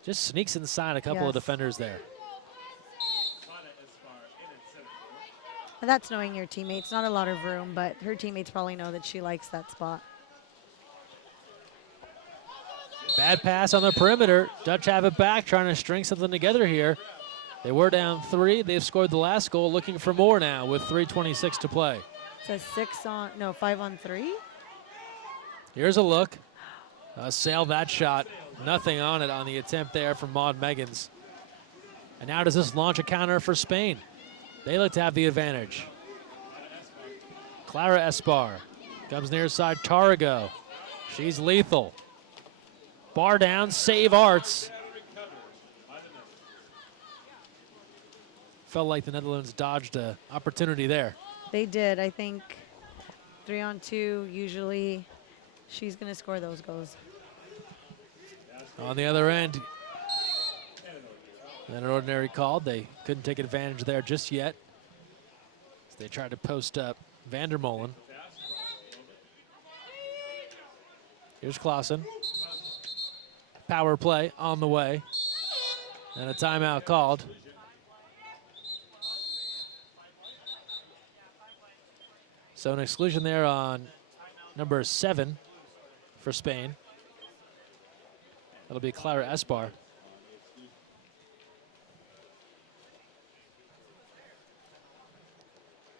Just sneaks inside a couple of defenders there. And that's knowing your teammates. Not a lot of room, but her teammates probably know that she likes that spot. Bad pass on the perimeter. Dutch have it back, trying to string something together here. They were down 3. They've scored the last goal, looking for more now with 3:26 to play. It's a 5-on-3. Here's a look. Sail that shot. Nothing on it on the attempt there from Maud Meggans. And now does this launch a counter for Spain? They look to have the advantage. Clara Esbar comes near side. Tarago. She's lethal. Bar down, save Arts. Felt like the Netherlands dodged an opportunity there. They did. I think 3-on-2, usually she's going to score those goals. On the other end, and an ordinary called. They couldn't take advantage there just yet. So they tried to post up Vandermolen. Here's Clausen. Power play on the way. And a timeout called. So an exclusion there on number 7 for Spain. That'll be Clara Esbar.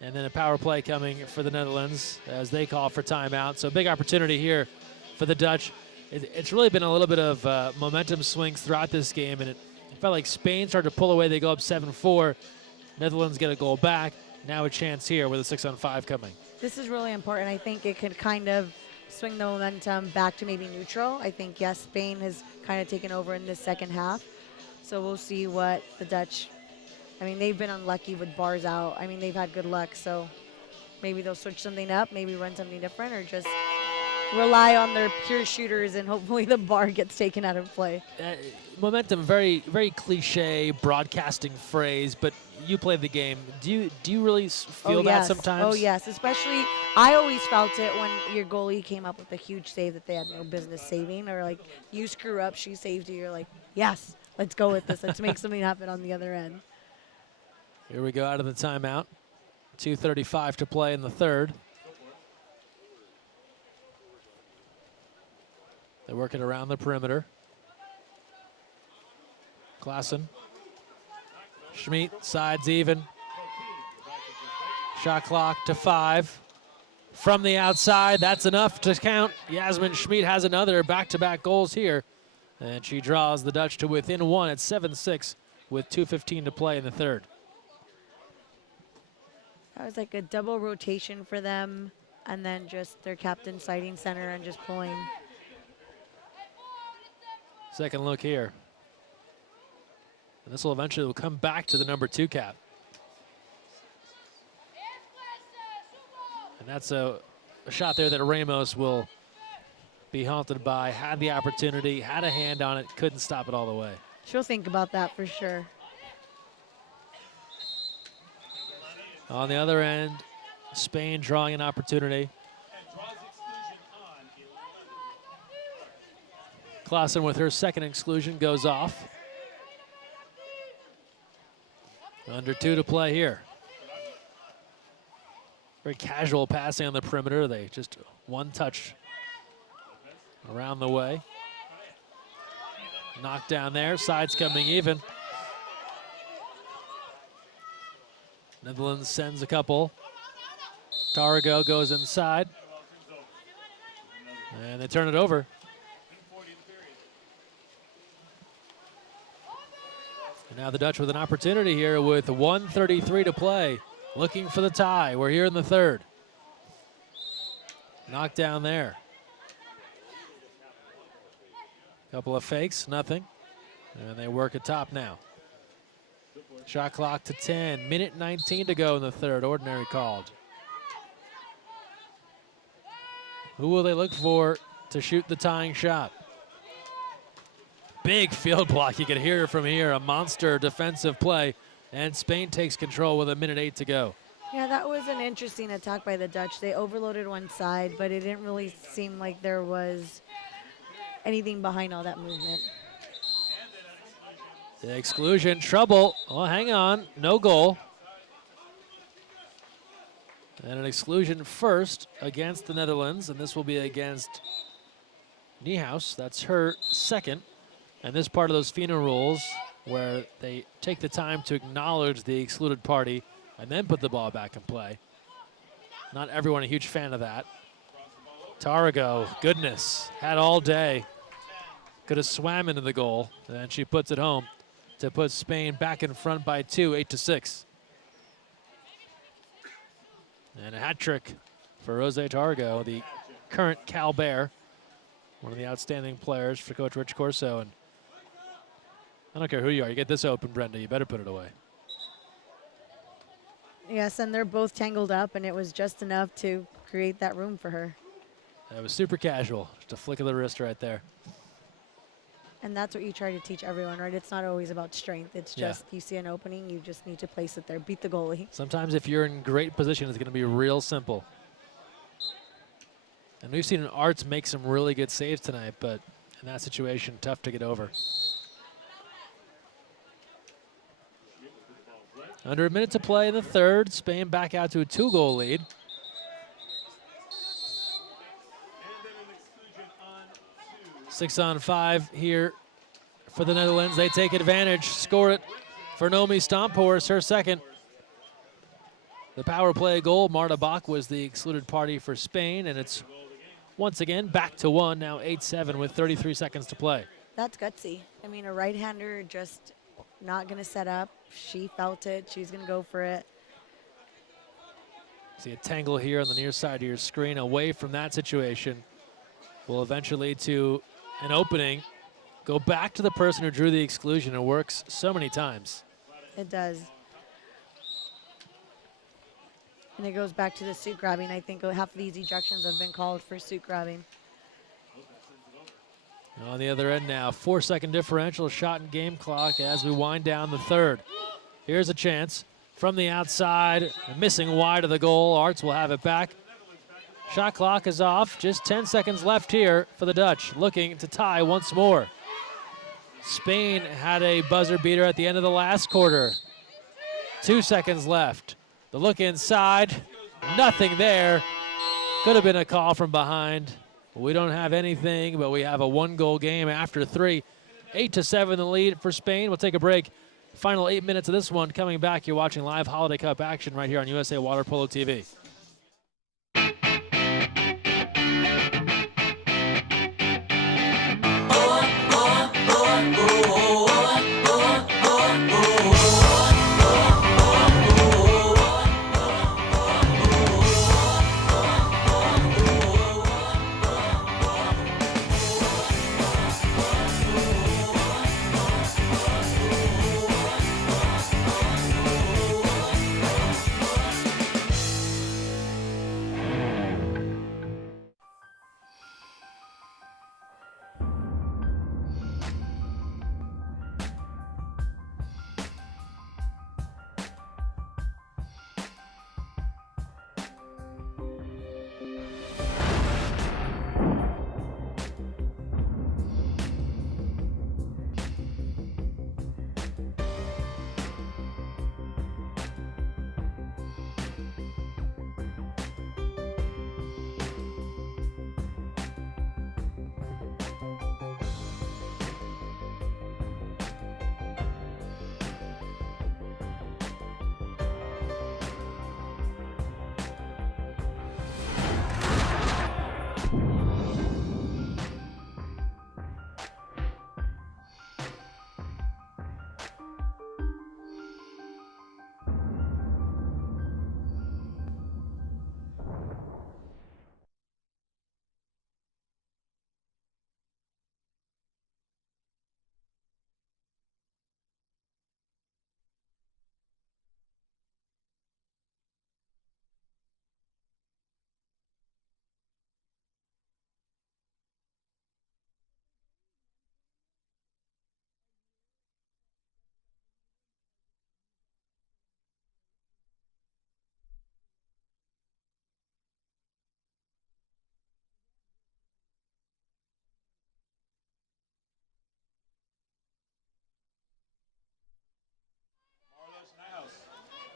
And then a power play coming for the Netherlands as they call for timeout. So big opportunity here for the Dutch. It's really been a little bit of momentum swings throughout this game, and it felt like Spain started to pull away. They go up 7-4. Netherlands get a goal back. Now a chance here with a 6-on-5 coming. This is really important. I think it could kind of swing the momentum back to maybe neutral. I think, yes, Spain has kind of taken over in this second half. So we'll see what the Dutch, I mean, they've been unlucky with bars out. I mean, they've had good luck. So maybe they'll switch something up, maybe run something different, or just rely on their pure shooters and hopefully the bar gets taken out of play. Momentum, very, very cliche broadcasting phrase, but you play the game. Do you really feel that sometimes? Oh, yes. Especially, I always felt it when your goalie came up with a huge save that they had no business saving, or like you screw up, she saved you. You're like, yes, let's go with this. Let's make something happen on the other end. Here we go out of the timeout. 2:35 to play in the third. They work it around the perimeter. Klaassen. Schmid, sides even. Shot clock to 5. From the outside, that's enough to count. Yasmin Schmid has another back-to-back goals here. And she draws the Dutch to within 1 at 7-6 with 2:15 to play in the third. That was like a double rotation for them. and then just their captain sighting center and just pulling. Second look here. And this will eventually come back to the number 2 cap. And that's a shot there that Ramos will be haunted by. Had the opportunity, had a hand on it, couldn't stop it all the way. She'll think about that for sure. On the other end, Spain drawing an opportunity. Clausen with her second exclusion goes off. Under 2 to play here. Very casual passing on the perimeter. They just one touch around the way. Knocked down there, sides coming even. Netherlands sends a couple. Tarago goes inside. And they turn it over. And now the Dutch with an opportunity here with 1:33 to play. Looking for the tie. We're here in the third. Knocked down there. Couple of fakes, nothing. And they work at top now. Shot clock to 10. Minute 19 to go in the third. Ordinary called. Who will they look for to shoot the tying shot? Big field block. You can hear it from here. A monster defensive play. And Spain takes control with 1:08 to go. Yeah, that was an interesting attack by the Dutch. They overloaded one side, but it didn't really seem like there was anything behind all that movement. The exclusion, trouble. Oh, hang on, no goal. And an exclusion first against the Netherlands, and this will be against Niehaus. That's her second. And this part of those FINA rules where they take the time to acknowledge the excluded party and then put the ball back in play. Not everyone a huge fan of that. Tarago, goodness, had all day. Could have swam into the goal, and she puts it home to put Spain back in front by 2, 8-6. And a hat trick for Rose Tarago, the current Cal Bear, one of the outstanding players for Coach Rich Corso. And I don't care who you are, you get this open, Brenda, you better put it away. Yes, and they're both tangled up, and it was just enough to create that room for her. That was super casual, just a flick of the wrist right there. And that's what you try to teach everyone, right? It's not always about strength. It's just you see an opening, you just need to place it there, beat the goalie. Sometimes if you're in great position, it's going to be real simple. And we've seen Arts make some really good saves tonight, but in that situation, tough to get over. Under a minute to play in the third. Spain back out to a 2-goal lead. Six on 5 here for the Netherlands. They take advantage, score it for Nomi Stomphorst, her second. The power play goal, Marta Bach was the excluded party for Spain, and it's once again back to 1, now 8-7 with 33 seconds to play. That's gutsy. I mean, a right-hander just not going to set up. She felt it. She's going to go for it. See a tangle here on the near side of your screen. Away from that situation will eventually lead to an opening. Go back to the person who drew the exclusion. It works so many times. It does. And it goes back to the suit grabbing. I think half of these ejections have been called for suit grabbing. On the other end now, 4-second differential, shot and game clock as we wind down the third. Here's a chance from the outside, missing wide of the goal. Arts will have it back. Shot clock is off, just 10 seconds left here for the Dutch, looking to tie once more. Spain had a buzzer beater at the end of the last quarter. 2 seconds left. The look inside, nothing there. Could have been a call from behind. We don't have anything, but we have a 1-goal game after 3. 8-7 the lead for Spain. We'll take a break. Final 8 minutes of this one. Coming back, you're watching live Holiday Cup action right here on USA Water Polo TV.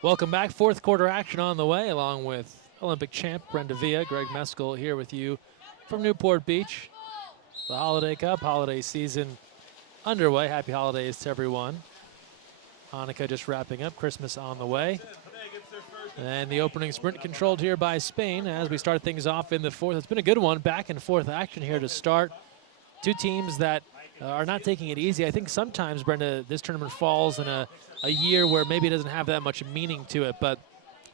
Welcome back. Fourth quarter action on the way, along with Olympic champ Brenda Villa, Greg Meskel here with you from Newport Beach. The Holiday Cup, holiday season underway. Happy holidays to everyone. Hanukkah just wrapping up, Christmas on the way. And the opening sprint controlled here by Spain as we start things off in the fourth. It's been a good one, back and forth action here to start. Two teams that are not taking it easy. I think sometimes, Brenda, this tournament falls in a year where maybe it doesn't have that much meaning to it, but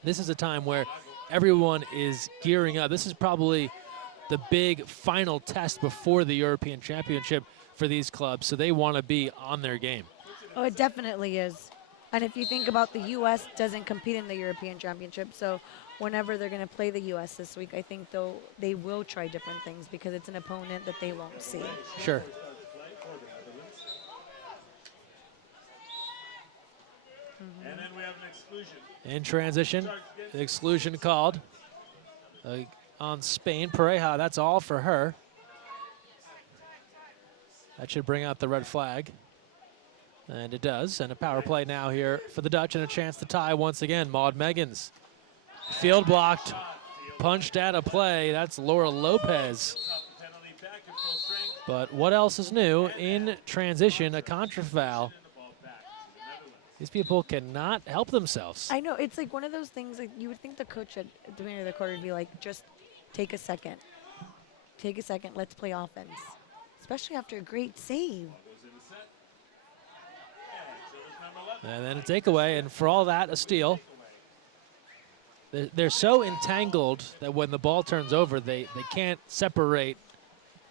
this is a time where everyone is gearing up. This is probably the big final test before the European Championship for these clubs, so they want to be on their game. Oh, it definitely is. And if you think about, the U.S. doesn't compete in the European Championship, so whenever they're going to play the U.S. this week, I think they will try different things because it's an opponent that they won't see. Sure. And then we have an exclusion. In transition, the exclusion called on Spain. Pareja, that's all for her. That should bring out the red flag. And it does. And a power play now here for the Dutch and a chance to tie once again. Maud Meggans. Field blocked, punched out of play. That's Laura Lopez. But what else is new? In transition, a contra foul. These people cannot help themselves. I know, it's like one of those things, like you would think the coach at the beginning of the quarter would be like, just take a second. Take a second, let's play offense. Especially after a great save. And then a takeaway, and for all that, a steal. They're so entangled that when the ball turns over, they can't separate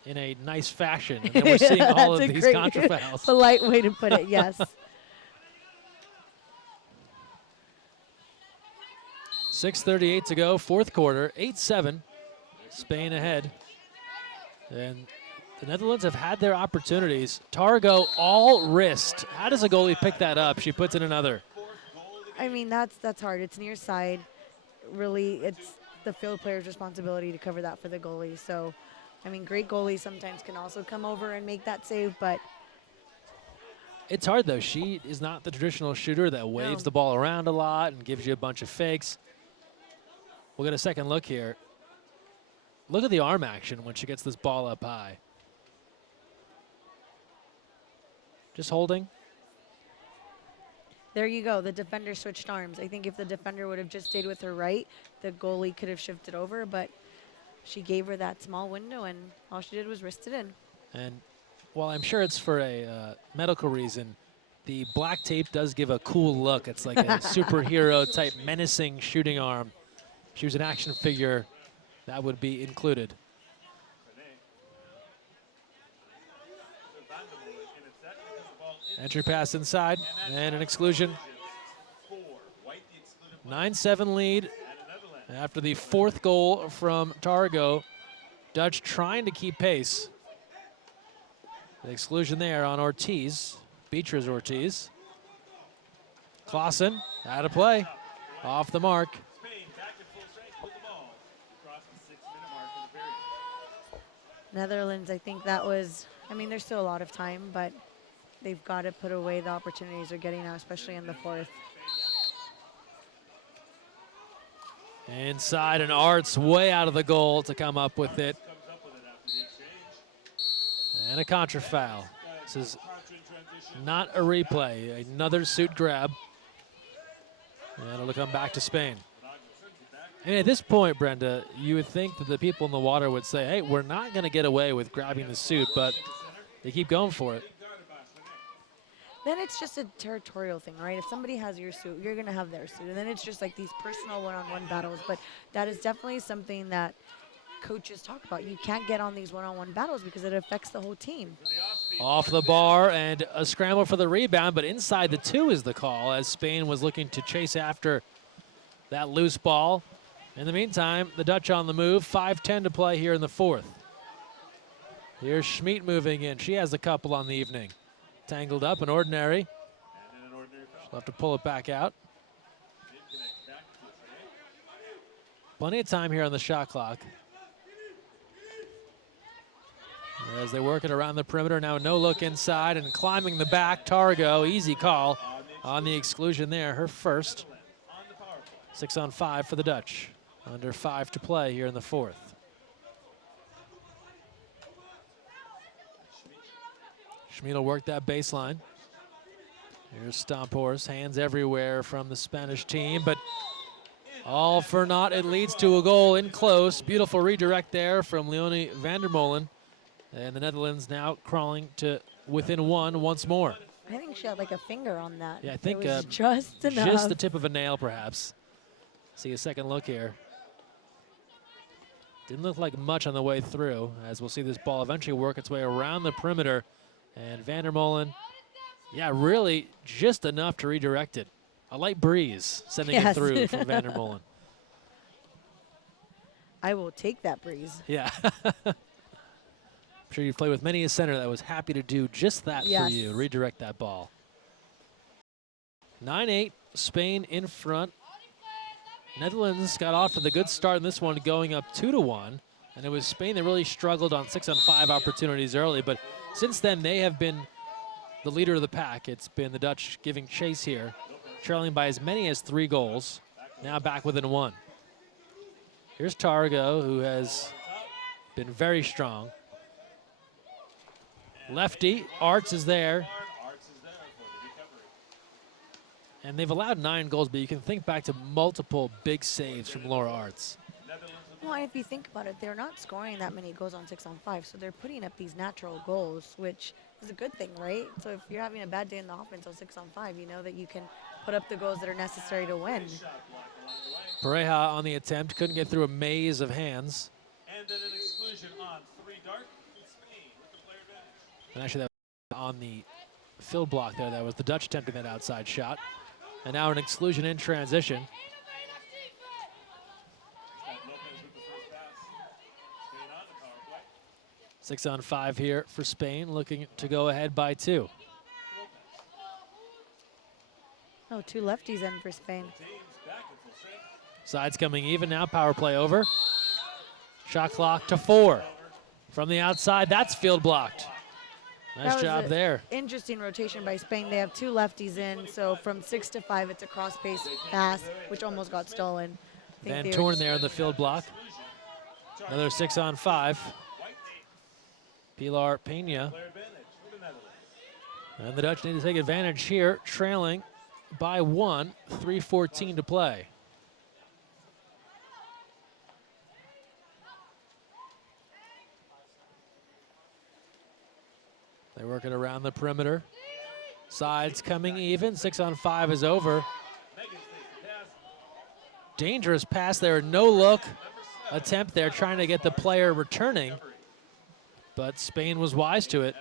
in a nice fashion. And then we're seeing all of these contra fouls. Polite way to put it, yes. 6:38 to go, fourth quarter, 8-7. Spain ahead. And the Netherlands have had their opportunities. Targo all wrist. How does a goalie pick that up? She puts in another. I mean, that's hard. It's near side. Really, it's the field player's responsibility to cover that for the goalie. So, I mean, great goalies sometimes can also come over and make that save, but it's hard, though. She is not the traditional shooter that waves the ball around a lot and gives you a bunch of fakes. We'll get a second look here. Look at the arm action when she gets this ball up high. Just holding. there you go. The defender switched arms. I think if the defender would have just stayed with her right, the goalie could have shifted over, but she gave her that small window, and all she did was wrist it in. And while I'm sure it's for a medical reason, the black tape does give a cool look. It's like a superhero type menacing shooting arm. If she was an action figure, that would be included. Entry pass inside, and an exclusion. 9-7 lead after the fourth goal from Targo. Dutch trying to keep pace. The exclusion there on Ortiz, Beatriz Ortiz. Clausen out of play, off the mark. Netherlands, I think that was, I mean, there's still a lot of time, but they've got to put away the opportunities they're getting now, especially in the fourth. Inside, and Arts way out of the goal to come up with it. And a contra foul. This is not a replay. Another suit grab. And it'll come back to Spain. I mean, at this point, Brenda, you would think that the people in the water would say, hey, we're not going to get away with grabbing the suit, but they keep going for it. Then it's just a territorial thing, right? If somebody has your suit, you're going to have their suit. And then it's just like these personal one-on-one battles. But that is definitely something that coaches talk about. You can't get on these one-on-one battles because it affects the whole team. Off the bar, and a scramble for the rebound, but inside the two is the call as Spain was looking to chase after that loose ball. In the meantime, the Dutch on the move. 5:10 to play here in the fourth. Here's Schmid moving in. She has a couple on the evening. Tangled up, an ordinary. She'll have to pull it back out. Plenty of time here on the shot clock. As they work it around the perimeter, now no look inside and climbing the back, Targo, easy call on the exclusion there, her first. 6-on-5 for the Dutch. Under 5 to play here in the fourth. Schmid will work that baseline. Here's Stomphorst, hands everywhere from the Spanish team, but all for naught. It leads to a goal in close. Beautiful redirect there from Leonie van der Molen. And the Netherlands now crawling to within one once more. I think she had like a finger on that. Yeah, I think it was just enough. Just the tip of a nail, perhaps. See a second look here. Didn't look like much on the way through, as we'll see this ball eventually work its way around the perimeter. And van der Molen, yeah, really just enough to redirect it. A light breeze sending it through from van der Molen. I will take that breeze. Yeah. I'm sure you've played with many a center that was happy to do just that for you, redirect that ball. 9-8, Spain in front. Netherlands got off with a good start in this one, going up 2-1. And it was Spain that really struggled on 6-on-5 opportunities early, but since then they have been the leader of the pack. It's been the Dutch giving chase here, trailing by as many as 3 goals, now back within 1. Here's Targo, who has been very strong. Lefty, Arts is there. And they've allowed 9 goals, but you can think back to multiple big saves from Laura Arts. Well, if you think about it, they're not scoring that many goals on 6-on-5, so they're putting up these natural goals, which is a good thing, right? So if you're having a bad day in the offense on 6-on-5, you know that you can put up the goals that are necessary to win. Pareja on the attempt, couldn't get through a maze of hands. And then an exclusion on 3 dark. Spain with the player advantage. And actually, that was on the fill block there. That was the Dutch attempting that outside shot. And now an exclusion in transition. 6-on-5 here for Spain, looking to go ahead by 2. Oh, 2 lefties in for Spain. Sides coming even now, power play over. Shot clock to 4. From the outside, that's field blocked. Nice job there. Interesting rotation by Spain. They have 2 lefties in, so from 6 to 5, it's a cross-pace pass, which almost got stolen. Van Toorn there in the field block. Another 6-on-5. Pilar Pena. And the Dutch need to take advantage here, trailing by 1, 3:14 to play. They work it around the perimeter. Sides coming even. 6-on-5 is over. Dangerous pass there. No look attempt there, trying to get the player returning. But Spain was wise to it.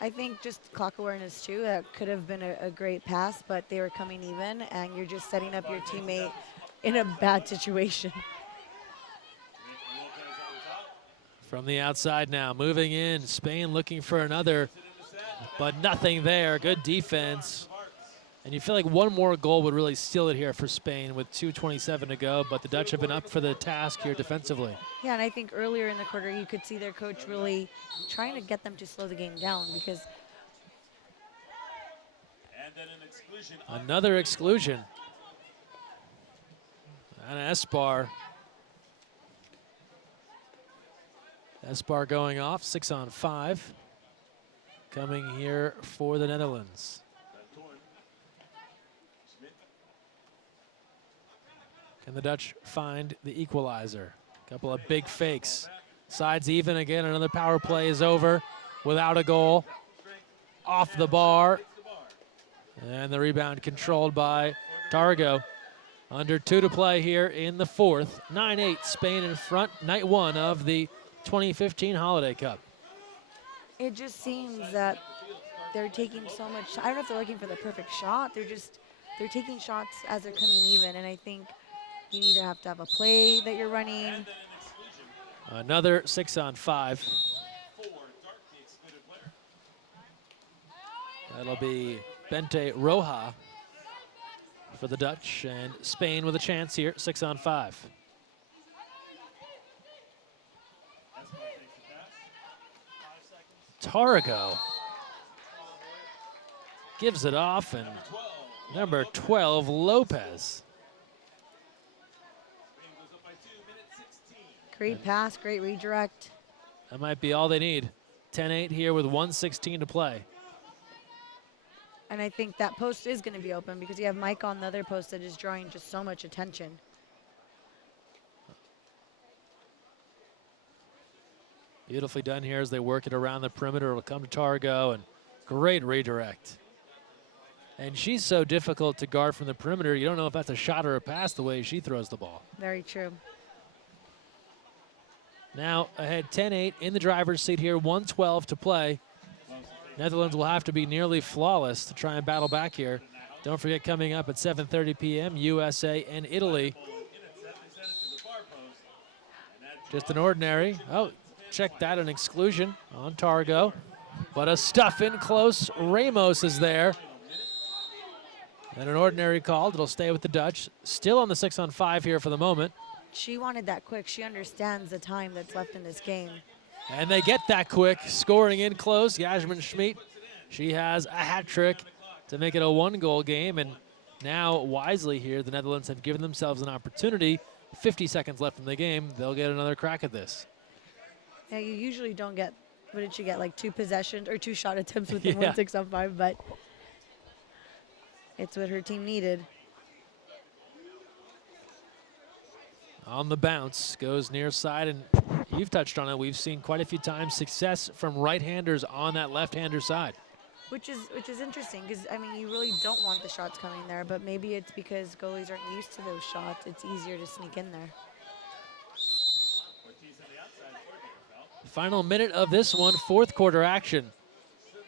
I think just clock awareness too. That could have been a great pass, but they were coming even, and you're just setting up your teammate in a bad situation. From the outside now, moving in. Spain looking for another, but nothing there. Good defense. And you feel like one more goal would really seal it here for Spain with 2:27 to go, but the Dutch have been up for the task here defensively. Yeah, and I think earlier in the quarter you could see their coach really trying to get them to slow the game down, because And then an exclusion. Another exclusion. And Espar. Espar going off, 6-on-5. Coming here for the Netherlands. Can the Dutch find the equalizer? Couple of big fakes. Sides even again. Another power play is over without a goal. Off the bar. And the rebound controlled by Targo. Under 2 to play here in the fourth. 9-8, Spain in front. Night 1 of the 2015 Holiday Cup. it just seems that they're taking so much. I don't know if they're looking for the perfect shot. They're taking shots as they're coming even, and I think you either have to have a play that you're running. Another 6-on-5. That'll be Bente Roja for the Dutch, and Spain with a chance here, 6-on-5. Targo gives it off, and number 12, Lopez. Great pass, great redirect. That might be all they need. 10-8 here with 1:16 to play. And I think that post is going to be open because you have Mike on the other post that is drawing just so much attention. Beautifully done here as they work it around the perimeter. It'll come to Targo, and great redirect. And she's so difficult to guard from the perimeter, you don't know if that's a shot or a pass the way she throws the ball. Very true. Now ahead 10-8 in the driver's seat here, 1:12 to play. Netherlands will have to be nearly flawless to try and battle back here. Don't forget, coming up at 7:30 p.m., USA and Italy. Just an ordinary. Oh, check that, an exclusion on Targo. But a stuff in close. Ramos is there. And an ordinary called. It'll stay with the Dutch. Still on the 6-on-5 here for the moment. She wanted that quick. She understands the time that's left in this game. And they get that quick, scoring in close. Yasmin Schmid, she has a hat trick to make it a 1-goal game. And now, wisely here, the Netherlands have given themselves an opportunity. 50 seconds left in the game. They'll get another crack at this. Yeah, you usually don't get, what did she get, like 2 possessions or 2 shot attempts within Yeah. 1 6-on-5, but it's what her team needed. On the bounce, goes near side, and you've touched on it. We've seen quite a few times success from right-handers on that left-hander side. Which is interesting because, I mean, you really don't want the shots coming there, but maybe it's because goalies aren't used to those shots. It's easier to sneak in there. Final minute of this one, 4th quarter action.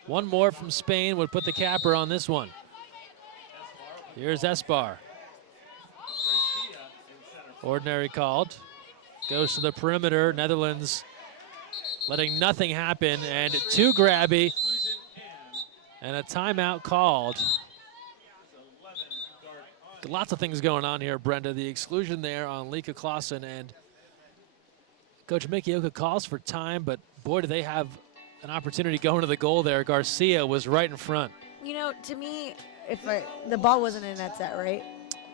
One more from Spain would put the capper on this one. Here's Esbar. Ordinary called. Goes to the perimeter. Netherlands letting nothing happen, and too grabby. And a timeout called. Lots of things going on here, Brenda. The exclusion there on Lika Clausen, and Coach Mikioka calls for time, but boy, do they have an opportunity going to the goal there. Garcia was right in front. You know, to me, the ball wasn't in that set, right?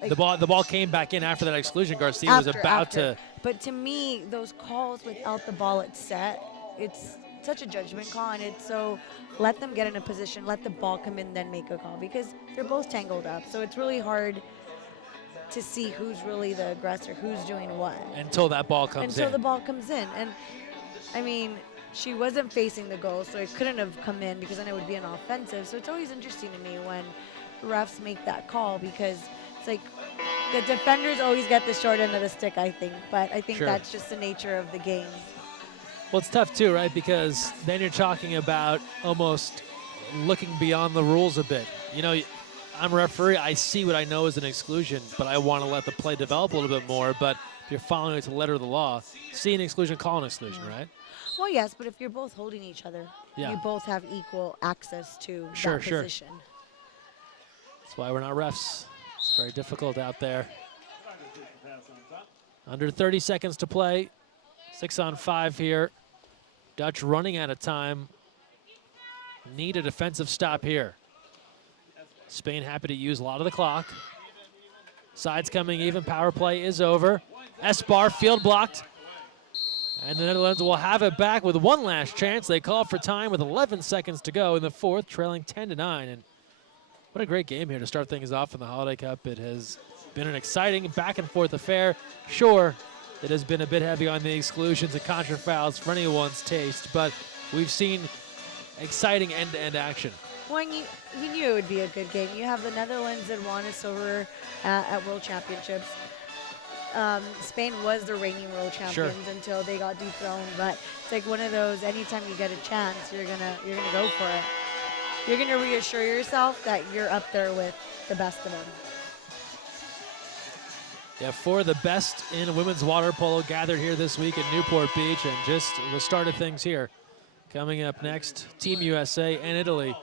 Like, The ball came back in after that exclusion. Garcia was about to. But to me, those calls without the ball at set, it's such a judgment call, and it's so let them get in a position, let the ball come in, then make a call, because they're both tangled up. So it's really hard to see who's really the aggressor, who's doing what. Until that ball comes in. Until the ball comes in. And, I mean, she wasn't facing the goal, so it couldn't have come in because then it would be an offensive. So it's always interesting to me when refs make that call, because it's like the defenders always get the short end of the stick, I think. But I think Sure. that's just the nature of the game. Well, it's tough too, right? Because then you're talking about almost looking beyond the rules a bit. You know, I'm a referee. I see what I know is an exclusion, but I want to let the play develop a little bit more. But if you're following it to the letter of the law, see an exclusion, call an exclusion, right? Well, yes, but if you're both holding each other, Yeah. you both have equal access to Sure, that sure. position. That's why we're not refs. It's very difficult out there. Under 30 seconds to play. 6-on-5 here. Dutch running out of time. Need a defensive stop here. Spain happy to use a lot of the clock. Sides coming even. Power play is over. Esbar field blocked. And the Netherlands will have it back with one last chance. They call for time with 11 seconds to go in the 4th, trailing 10-9. And what a great game here to start things off in the Holiday Cup. It has been an exciting back-and-forth affair. Sure, it has been a bit heavy on the exclusions and contra fouls for anyone's taste, but we've seen exciting end-to-end action. Well, you knew it would be a good game. You have the Netherlands that won a silver at World Championships. Spain was the reigning world champions until they got dethroned. But it's like one of those. Anytime you get a chance, you're gonna go for it. You're gonna reassure yourself that you're up there with the best of them. Yeah, 4 of the best in women's water polo gathered here this week in Newport Beach, and just the start of things here. Coming up next, Team USA and Italy.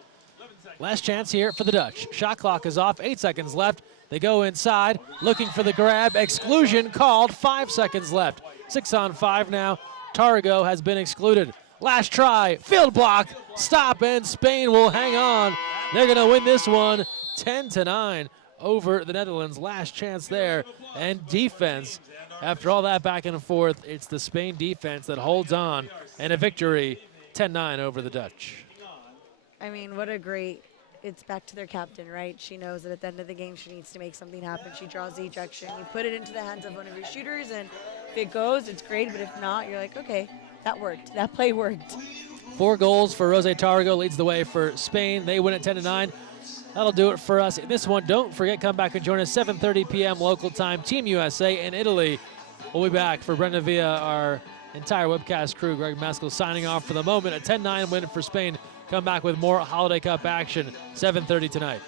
Last chance here for the Dutch. Shot clock is off, 8 seconds left. They go inside, looking for the grab. Exclusion called, 5 seconds left. 6-on-5 now. Targo has been excluded. Last try, field block, stop, and Spain will hang on. They're gonna win this one 10-9 over the Netherlands. Last chance there, and defense After all that back and forth, it's the Spain defense that holds on, and a victory 10-9 over the Dutch. I mean, what a great, it's back to their captain, right? She knows that at the end of the game, she needs to make something happen. She draws the ejection. You put it into the hands of one of your shooters, and if it goes, it's great. But if not, you're like, okay, that worked. That play worked. 4 goals for Rose Tarrago leads the way for Spain. They win at 10-9. That'll do it for us in this one. Don't forget, come back and join us 7:30 p.m. local time. Team USA and Italy. We'll be back for Brenda Villa, our entire webcast crew. Greg Maskell signing off for the moment. A 10-9 win for Spain. Come back with more Holiday Cup action, 7:30 tonight.